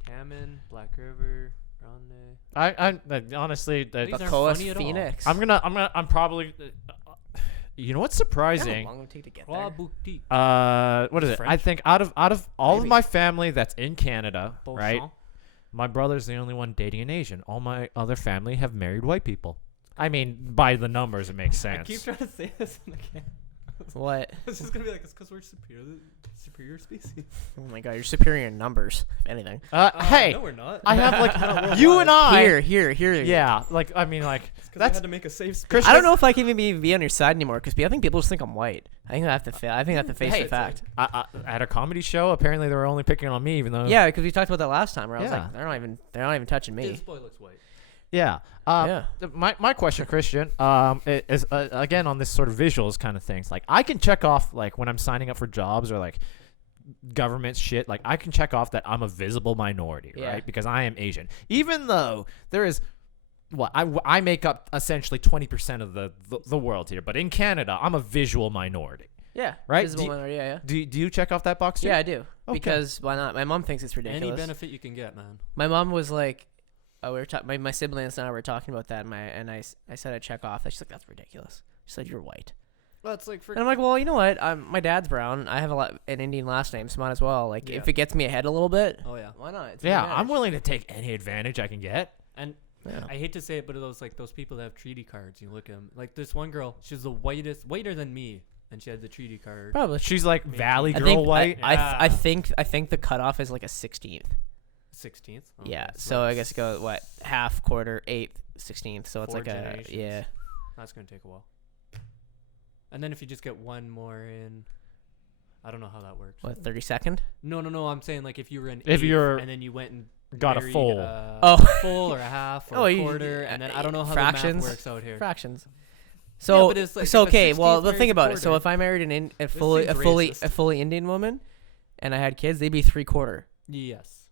Taman, Black River, Grande. I honestly, These aren't Bacoas funny at all. Phoenix. I'm probably. You know what's You know how surprising? long it would take to get Trois there? Boutiques. What is it? I French? think out of all of Maybe. my family that's in Canada, right? Beauchamp. My brother's the only one dating an Asian. All my other family have married white people. I mean, by the numbers, it makes I sense. keep trying to say this in the camera. What? It's just gonna be like it's because we're superior species. Oh my god, you're superior in numbers. If anything. Hey, no, we're not. I have like No, you and I. Here. Yeah, like I mean, like Because I that's had to make a safe space. Christian. I don't know if I can even be on your side anymore because I think people just think I'm white. I think I have to. I think I have to face Hey, the fact. At a comedy show, apparently they were only picking on me, even though Yeah, because we talked about that last time. Where I was Yeah. like, they're not even touching me. This boy looks white. Yeah. Yeah. My question, Christian, is again on this sort of visuals kind of things. Like I can check off like when I'm signing up for jobs or like government shit. Like I can check off that I'm a visible minority, Yeah. right? Because I am Asian, even though there is. What I make up essentially 20% of the world here, but in Canada I'm a visual minority. Yeah. Right? Visible Do you- minority, yeah. Do you check off that box too? Yeah, I do. Okay. Because why not? My mom thinks it's ridiculous. Any benefit you can get, man. My mom was like, my siblings and I were talking about that, and I said I'd check off. She's like, that's ridiculous. She said, you're white. Well, it's like And I'm like, well, you know what? My dad's brown. I have an Indian last name, so might as well. Like, if it gets me ahead a little bit, oh yeah, why not? It's Yeah, an advantage. I'm willing to take any advantage I can get. and Yeah. I hate to say it, but those people that have treaty cards, you look at them. Like this one girl, she's the whiter than me, and she had the treaty card. Probably. She's like Maybe. Valley I Girl think white. I think the cutoff is like a 16th. 16th. Yeah, so I guess it goes what, half, quarter, eighth, 16th. So it's 4 like a generations. That's gonna take a while. And then if you just get one more in, I don't know how that works. what, 32nd? No. I'm saying like if you were If you're and then you went and got a married, full. full or a half or Oh, a you- quarter, and then I don't know how fractions? the math works out here. Fractions. So but it's like so if a okay. 16th Well, the marries thing a about it. So quarter. if I married a seems fully racist. Indian woman, and I had kids, they'd be 3/4. Yes.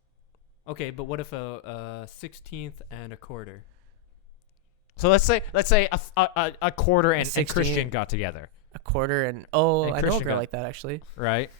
Okay, but what if a 16th and a quarter? So let's say a quarter and 16. Christian got together, A quarter and And I know a Christian girl got- like that actually. right?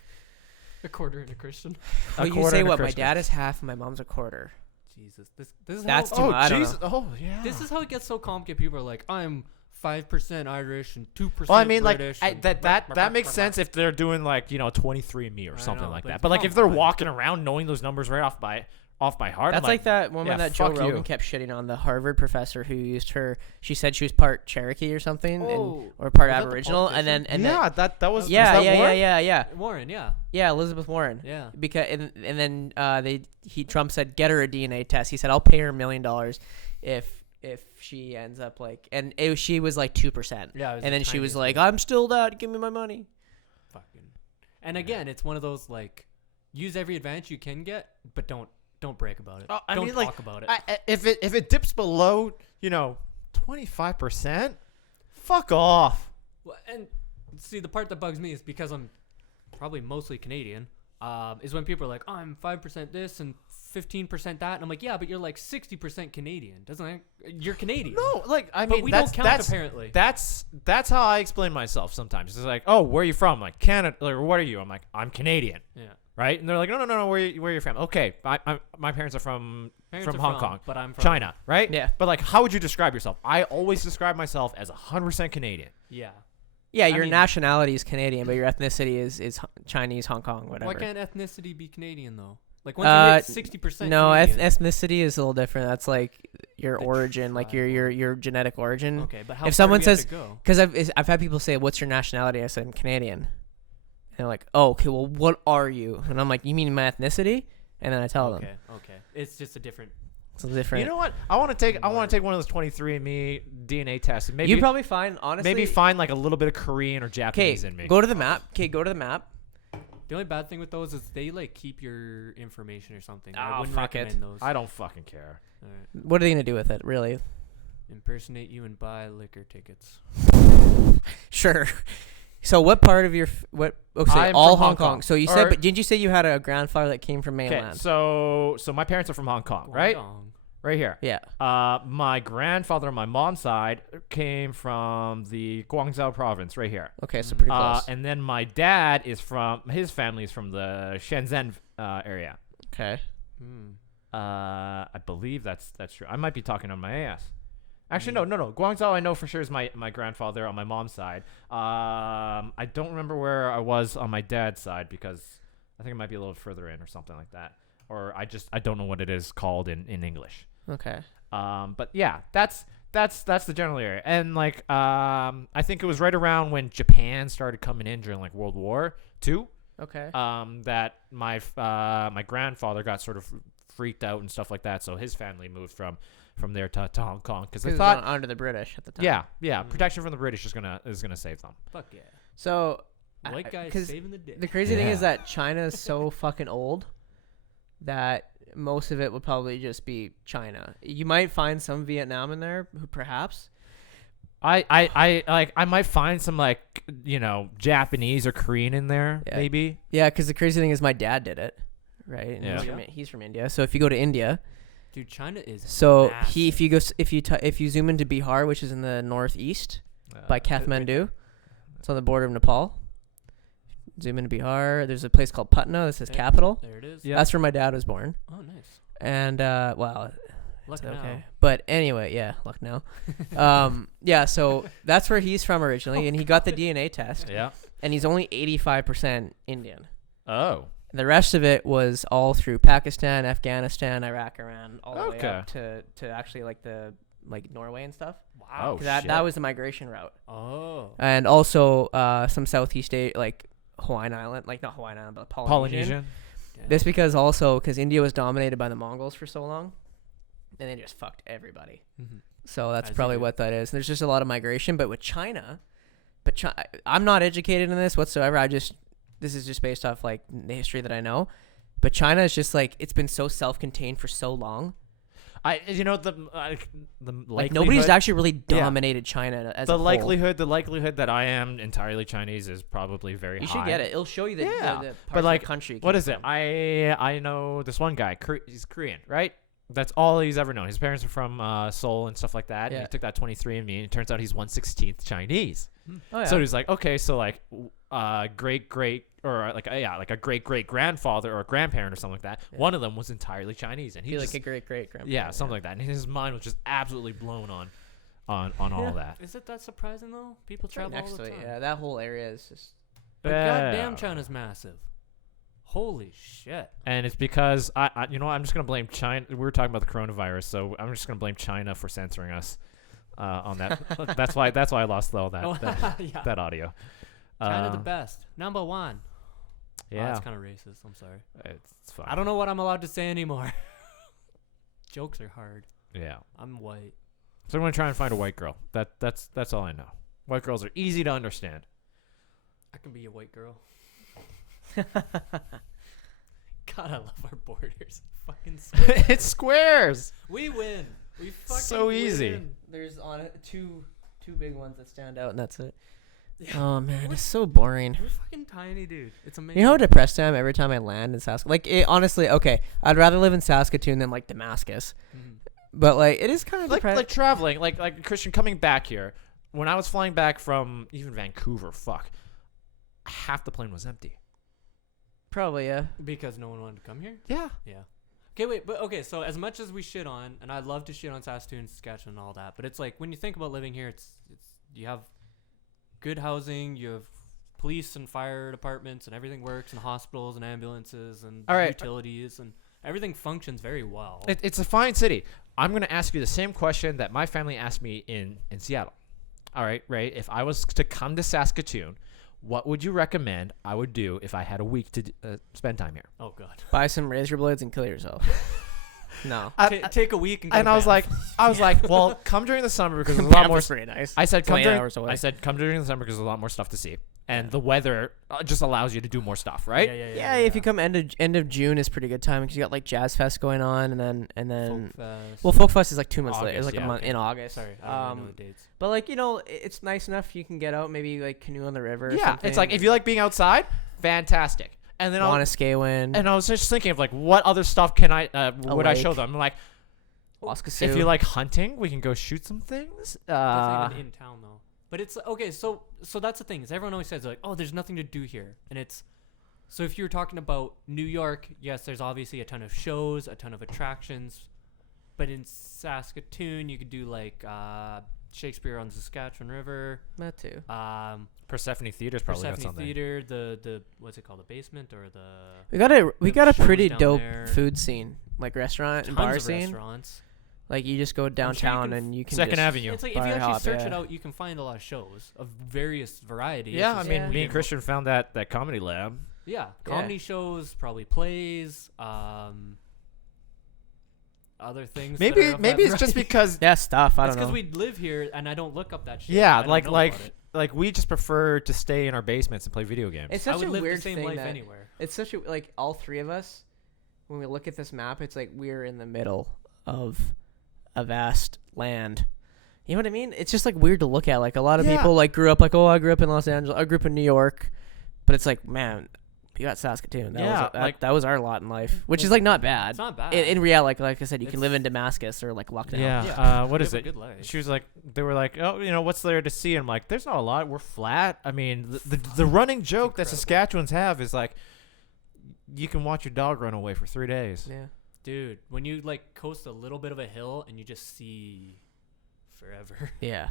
A quarter and a Christian. Well, A you quarter say and a what? My Christian. dad is half, and my mom's a quarter. Jesus, this is That's how, too Oh, much. I don't Jesus. know. Oh, yeah. this is how it gets so complicated. People are like, I'm 5% Irish and 2% Well, I mean, like British. and that makes sense if they're doing like 23andMe or I something know, like but that. But like if come they're on. walking around knowing those numbers right off by heart, That's I'm like that woman yeah, that Joe fuck Rogan you. kept shitting on, the Harvard professor who used her. She said she was part Cherokee or something, Oh, or part was that the Aboriginal, and then politician? that was yeah, was that Warren? yeah, Warren, Elizabeth Warren. yeah. Because and then Trump said, get her a DNA test. He said, I'll pay her $1 million if she ends up like, and she was like 2%. Yeah, it was And the then she was tiniest like, bit. I'm still that. Give me my money. Fucking. And again, it's one of those like, use every advantage you can get, but don't brag about it. Oh, I don't mean, talk like, about it. if it dips below 25%, fuck off. Well, and see, the part that bugs me is because I'm probably mostly Canadian. Is when people are like, oh, I'm 5% this and 15% that, and I'm like, yeah, but you're like 60% Canadian, doesn't it? You're Canadian. No, like I but mean, we that's don't count that's apparently. that's how I explain myself sometimes. It's like, oh, where are you from? Like Canada. Like, what are you? I'm like, I'm Canadian. Yeah. Right? And they're like, no, where are you from? Okay, my parents are from Parents are Hong Kong, but I'm from China, right? Yeah. But like, how would you describe yourself? I always describe myself as 100% Canadian. Yeah. Yeah, I your mean- nationality is Canadian, but your ethnicity is Chinese, Hong Kong, whatever. Why can't ethnicity be Canadian though? Like once you hit 60%. No, Canadian, ethnicity is a little different. That's like your The origin, like your genetic origin. Okay, but how if far someone do you have says- to go? Because I've had people say, "What's your nationality?" I said, "I'm Canadian." And they're like, "Oh, okay. Well, what are you?" And I'm like, "You mean my ethnicity?" And then I tell them. Okay. It's just a different. It's different. You know what? I want to take one of those 23andMe DNA tests. And maybe you probably find, honestly, maybe find like a little bit of Korean or Okay, Japanese in me. go to the map. Okay, go to the map. The only bad thing with those is they like keep your information or something. I Oh, wouldn't fuck it. recommend those. I don't fucking care. All right. What are they gonna do with it? Really? Impersonate you and buy liquor tickets. Sure. So what part of your I'm all from Hong Hong Kong. Kong. So you said, Or- but didn't you say you had a grandfather that came from Okay, mainland? so my parents are from Hong Kong, right? Guangdong. Right here. Yeah. My grandfather on my mom's side came from the Guangzhou province, right here. Okay, so pretty close. And then my dad is his family is from the Shenzhen area. Okay. Hmm. I believe that's true. I might be talking on my ass. Actually, no. Guangzhou, I know for sure is my grandfather on my mom's side. I don't remember where I was on my dad's side because I think it might be a little further in or something like that. Or I don't know what it is called in English. Okay. But yeah, that's the general area. And like I think it was right around when Japan started coming in during like World War II. Okay. That my grandfather got sort of freaked out and stuff like that, so his family moved from there to Hong Kong because they Because thought under the British at the time. yeah protection from the British is gonna save them. Fuck yeah. So White guy 'cause saving the day. the crazy thing Yeah. is that China is so fucking old that most of it would probably just be China. You might find some Vietnam in there, perhaps. I might find some like Japanese or Korean in there Yeah. maybe. Yeah, because the crazy thing is my dad did it, right? And Yeah. he's from India. So if you go to India, Dude, China is. so massive. if you zoom into Bihar, which is in the northeast by right Kathmandu, it's on the border of Nepal. Zoom into Bihar. There's a place called Patna. This is Yeah. capital. There it is. Yeah. That's where my dad was born. Oh, nice. And well, Luck okay. now. But anyway, yeah, Lucknow. Yeah, so that's where he's from originally, and he got the DNA test, Yeah. and he's only 85% Indian. Oh. The rest of it was all through Pakistan, Afghanistan, Iraq, Iran, all the way up to actually like Norway and stuff. Wow. 'Cause that was the migration route. Oh. And also some Southeast Asia, like Hawaiian Island, like not Hawaiian Island, but Polynesian. Damn. This because India was dominated by the Mongols for so long, and they just fucked everybody. Mhm. So that's As you probably do. what that is. There's just a lot of migration, but with China, I'm not educated in this whatsoever. This is just based off like the history that I know. But China is just like, it's been so self-contained for so long. The Like likelihood, nobody's actually really dominated China as a the whole. likelihood that I am entirely Chinese is probably very high. You should get it. It'll show you the parts but like of the country. what is it? I know this one guy. He's Korean, right? That's all he's ever known. His parents are from Seoul and stuff like that. Yeah. And he took that 23andMe, and it turns out he's 1/16th Chinese. Oh, yeah. So he's like, okay, so like great or like a great grandfather or a grandparent or something like that. Yeah. One of them was entirely Chinese, and he like just, a great grandpa. yeah, something like that. And his mind was just absolutely blown on all of that. Is it that surprising though? People It's right travel next all to the it. time. Yeah, that whole area is just. But Yeah. goddamn, China's massive. Holy shit. And it's because I'm just gonna blame China. We were talking about the coronavirus, so I'm just gonna blame China for censoring us on that. that's why I lost all that Yeah. that audio. China the best. Number one. Oh, Yeah, that's kind of racist. I'm sorry. it's fine. I don't know what I'm allowed to say anymore. Jokes are hard. Yeah, I'm white. so I'm gonna try and find a white girl. That's all I know. White girls are easy to understand. I can be a white girl. God, I love our borders. Fucking square. It's squares. We win. We fucking So easy. win. There's on it two big ones that stand out, and that's it. Oh man, it's so boring. We're fucking tiny, dude. It's amazing. You know how depressed I am every time I land in Saskatoon? Like, honestly, okay, I'd rather live in Saskatoon than, like, Damascus. Mhm. But, like, it is kind of Like traveling, like Christian coming back here. When I was flying back from even Vancouver, half the plane was empty. Probably, yeah. Because no one wanted to come here? Yeah. Yeah. Okay, wait, but okay, so as much as we shit on, and I'd love to shit on Saskatoon, Saskatchewan, and all that, but it's like, when you think about living here, it's you have good housing, you have police and fire departments, and everything works, and hospitals and ambulances and All right. utilities, and everything functions very well. It's a fine city. I'm going to ask you the same question that my family asked me in Seattle. All right, right? If I was to come to Saskatoon, what would you recommend I would do if I had a week to spend time here? Oh, God. Buy some razor blades and kill yourself. No. Take a week and go And to I was Banff. like, well, come during the summer because there's a lot more. pretty nice. I said It's come only 8 during. hours away. I said come during the summer because there's a lot more stuff to see, and Yeah. the weather just allows you to do more stuff, right? Yeah, if you come end of June is pretty good time because you got like Jazz Fest going on, and then Folk Fest. well, Folk Fest is like 2 months later. It's August, like yeah, a month okay. in August. Sorry, I don't know the dates. But like it's nice enough you can get out, maybe like canoe on the river. Or Yeah, something, it's like if you like being outside, fantastic. And then want to Skywin, I was just thinking of like what other stuff can would I show lake. them? I'm like, Oskasoo. if you like hunting, we can go shoot some things. That's even in town though. But it's okay. So that's the thing is everyone always says like, oh, there's nothing to do here, and it's so if you're talking about New York, yes, there's obviously a ton of shows, a ton of attractions, but in Saskatoon you could do like Shakespeare on the Saskatchewan River, that too. Persephone Theater's probably got Persephone something. Theater, the what's it called, the basement or the We got a shows pretty down dope there. food scene, like restaurant and tons bar of scene. restaurants. Like you just go downtown can and you can Second just, Avenue. It's like if you Bar actually hop, search yeah. it out, you can find a lot of shows of various varieties. Yeah, It's I just- mean, Yeah. me and Christian found that comedy lab. Yeah, comedy shows, probably plays, other things. that are Maybe of that it's just variety. because Yeah, stuff. I It's don't because know. we live here and I don't look up that shit. yeah, I don't like know like about it. like we just prefer to stay in our basements and play video games. It's I such would a live weird the same thing life that anywhere. it's such a like all three of us. When we look at this map, it's like we're in the middle of a vast land. You know what I mean? It's just like weird to look at. Like a lot of Yeah. people like grew up like, oh, I grew up in Los Angeles. I grew up in New York, but it's like, man, you got Saskatoon. Yeah, That was our lot in life, which is like not bad. It's not bad. In reality, like I said, you can It's- live in Damascus or like Lucknow. Yeah. Yeah. What We is have a it? good life. She was like, they were like, oh, what's there to see? I'm like, there's not a lot. We're flat. I mean, the running joke that incredible. Saskatchewan's have is like, you can watch your dog run away for 3 days. Yeah. Dude, when you like coast a little bit of a hill and you just see forever. Yeah.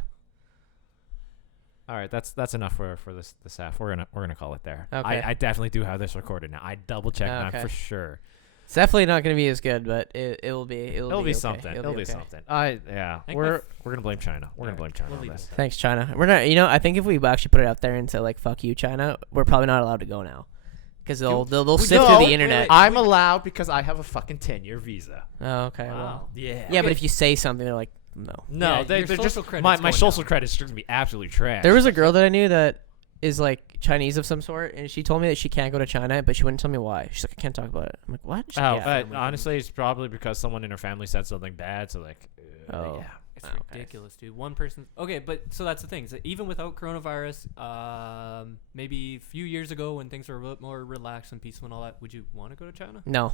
All right, that's enough for this half. We're gonna call it there. Okay. I definitely do have this recorded now. I double checked that Okay. for sure. It's definitely not going to be as good, but it'll be okay. Something. It'll be okay. something. think We're gonna blame China. We're gonna blame China we'll on leave this. it. Thanks, China. We're not. I think if we actually put it out there and say like "fuck you, China," we're probably not allowed to go now, because they'll sift through the internet. I'm allowed because I have a fucking 10-year visa. Oh, okay. Wow. Well. Yeah. Yeah, but if you say something, they're like, no. No, Yeah, they're your just social credit's my going social down. credit's just gonna be absolutely trash. There was a girl that I knew that is like Chinese of some sort, and she told me that she can't go to China, but she wouldn't tell me why. She's like, I can't talk about it. I'm like, what? She's like, yeah. Honestly, it's probably because someone in her family said something bad. So like, Oh. yeah. It's Okay. ridiculous, dude. One person. Okay, but so that's the thing. So even without coronavirus, maybe a few years ago when things were a bit more relaxed and peaceful and all that, would you want to go to China? No,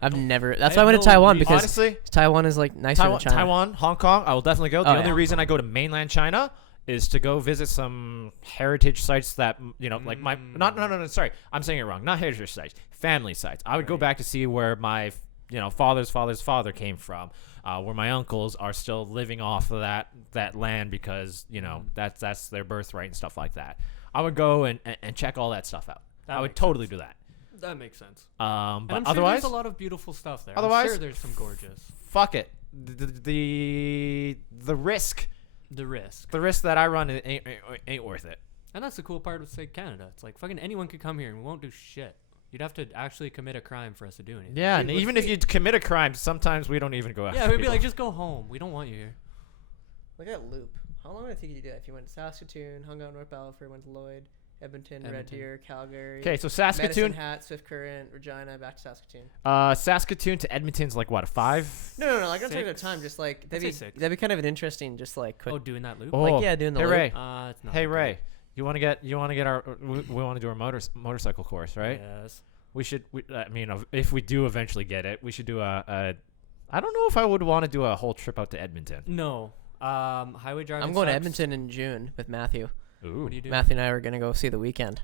I I've don't- never. That's I why I have went to no Taiwan reason- because Honestly, Taiwan is like nicer than China. Taiwan, Hong Kong, I will definitely go. The Oh, only yeah. reason I go to mainland China is to go visit some heritage sites that like my no, sorry, I'm saying it wrong. Not heritage sites, family sites. I would go Right. back to see where my father's father came from, where my uncles are still living off of that land because that's their birthright and stuff like that. I would go and check all that stuff out. That I would makes totally do that. That makes sense. But And I'm sure otherwise, there's a lot of beautiful stuff there. otherwise- I'm sure there's some gorgeous. fuck it. The risk The risk. that I run ain't worth it. And that's the cool part of, say, Canada. It's like fucking anyone could come here and we won't do shit. You'd have to actually commit a crime for us to do anything. Yeah, Dude, and even if you commit a crime, sometimes we don't even go after Yeah, we'd be people. like, just go home. We don't want you here. Look at Loop. How long would it take you to do that? If you went to Saskatoon, hung out North Balfour, went to Lloyd, Edmonton, Red Edmonton. Deer, Calgary. Okay, so Medicine Saskatoon, Hat, Swift Current, Regina, back to Saskatoon. Saskatoon to Edmonton's like what, a 5? No. Like I'm talking about 6? time. Just like I'd say 6. that'd be kind of an interesting, just like quick. Oh, doing that loop? Oh, like yeah, doing the hey loop. Ray, It's not hey that Ray, you want to get our we want to do our motorcycle course, good. right? Yes. We should. I mean, if we do eventually get it, we should do a. I don't know if I would want to do a whole trip out to Edmonton. No. Highway driving. I'm going to sucks. Edmonton in June with Matthew. Ooh. What do you do? Matthew and I were gonna go see The Weeknd.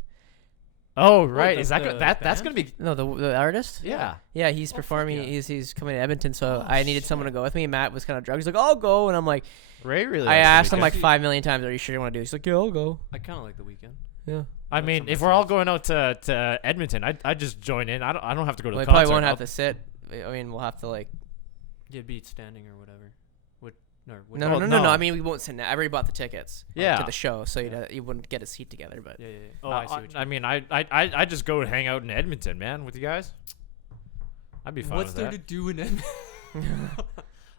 Oh right, the- is that the that's band? gonna be? No, the artist. Yeah. Yeah, he's Oh, fuck performing. yeah. He's coming to Edmonton, so Oh, I needed someone to go with me. Matt was kind of drunk. He's like, "I'll go," and I'm like, Ray really. I likes the asked him Weeknd. like Weeknd. 5 million times, "Are you sure you want to do?" He's like, "Yeah, I'll go." I kind of like the weekend. Yeah. I That's mean, something if we're all else. going out to Edmonton, I just join in. I don't have to go to Well, the we probably concert. won't have I'll- to sit. I mean, we'll have to like. Yeah, beat standing or whatever. What? No. What, No, Oh, no, no, no. no. I mean, we won't sit. I already bought the tickets. Yeah. To the show, so Yeah. you wouldn't get a seat together, but. Yeah. Oh, I see what you I mean, I just go and hang out in Edmonton, man, with you guys. I'd be fine What's with there that. to do in Edmonton?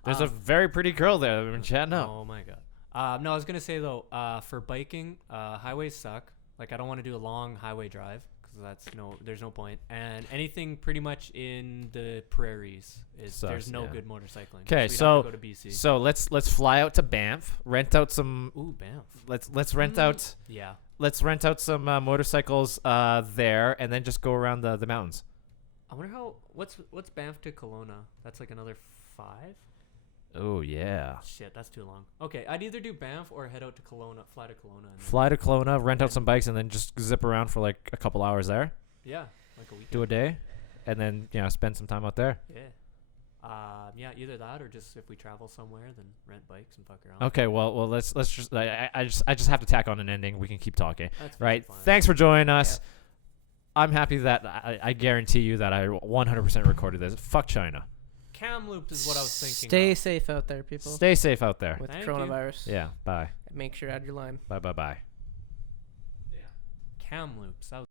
There's a very pretty girl there that we've been chatting up. Oh my god. No, I was gonna say though, for biking, highways suck. Like I don't want to do a long highway drive because there's no point. And anything pretty much in the prairies is Sucks, there's no yeah. good motorcycling. Okay, we'd have so to go to BC. So let's fly out to Banff, rent out some. Ooh, Banff. Let's rent out. Yeah. Let's rent out some motorcycles there, and then just go around the mountains. I wonder what's Banff to Kelowna? That's like another 5. Oh yeah. Shit, that's too long. Okay, I'd either do Banff or head out to Kelowna, fly to Kelowna. And then, Fly to Kelowna, rent out some bikes, and then just zip around for like a couple hours there. yeah, like a weekend. Do a day, and then spend some time out there. Yeah. Yeah, either that or just if we travel somewhere, then rent bikes and fuck around. Okay, well let's just I just have to tack on an ending. We can keep talking. That's Right. fine. Thanks for joining us. I'm happy that I guarantee you that I 100% recorded this. Fuck China. Cam looped is what I was thinking. Stay of. safe out there, people. Stay safe out there. with Thank you. coronavirus. Yeah. Bye. Make sure to add your lime. Bye. Bye. Bye. Cam loops. That was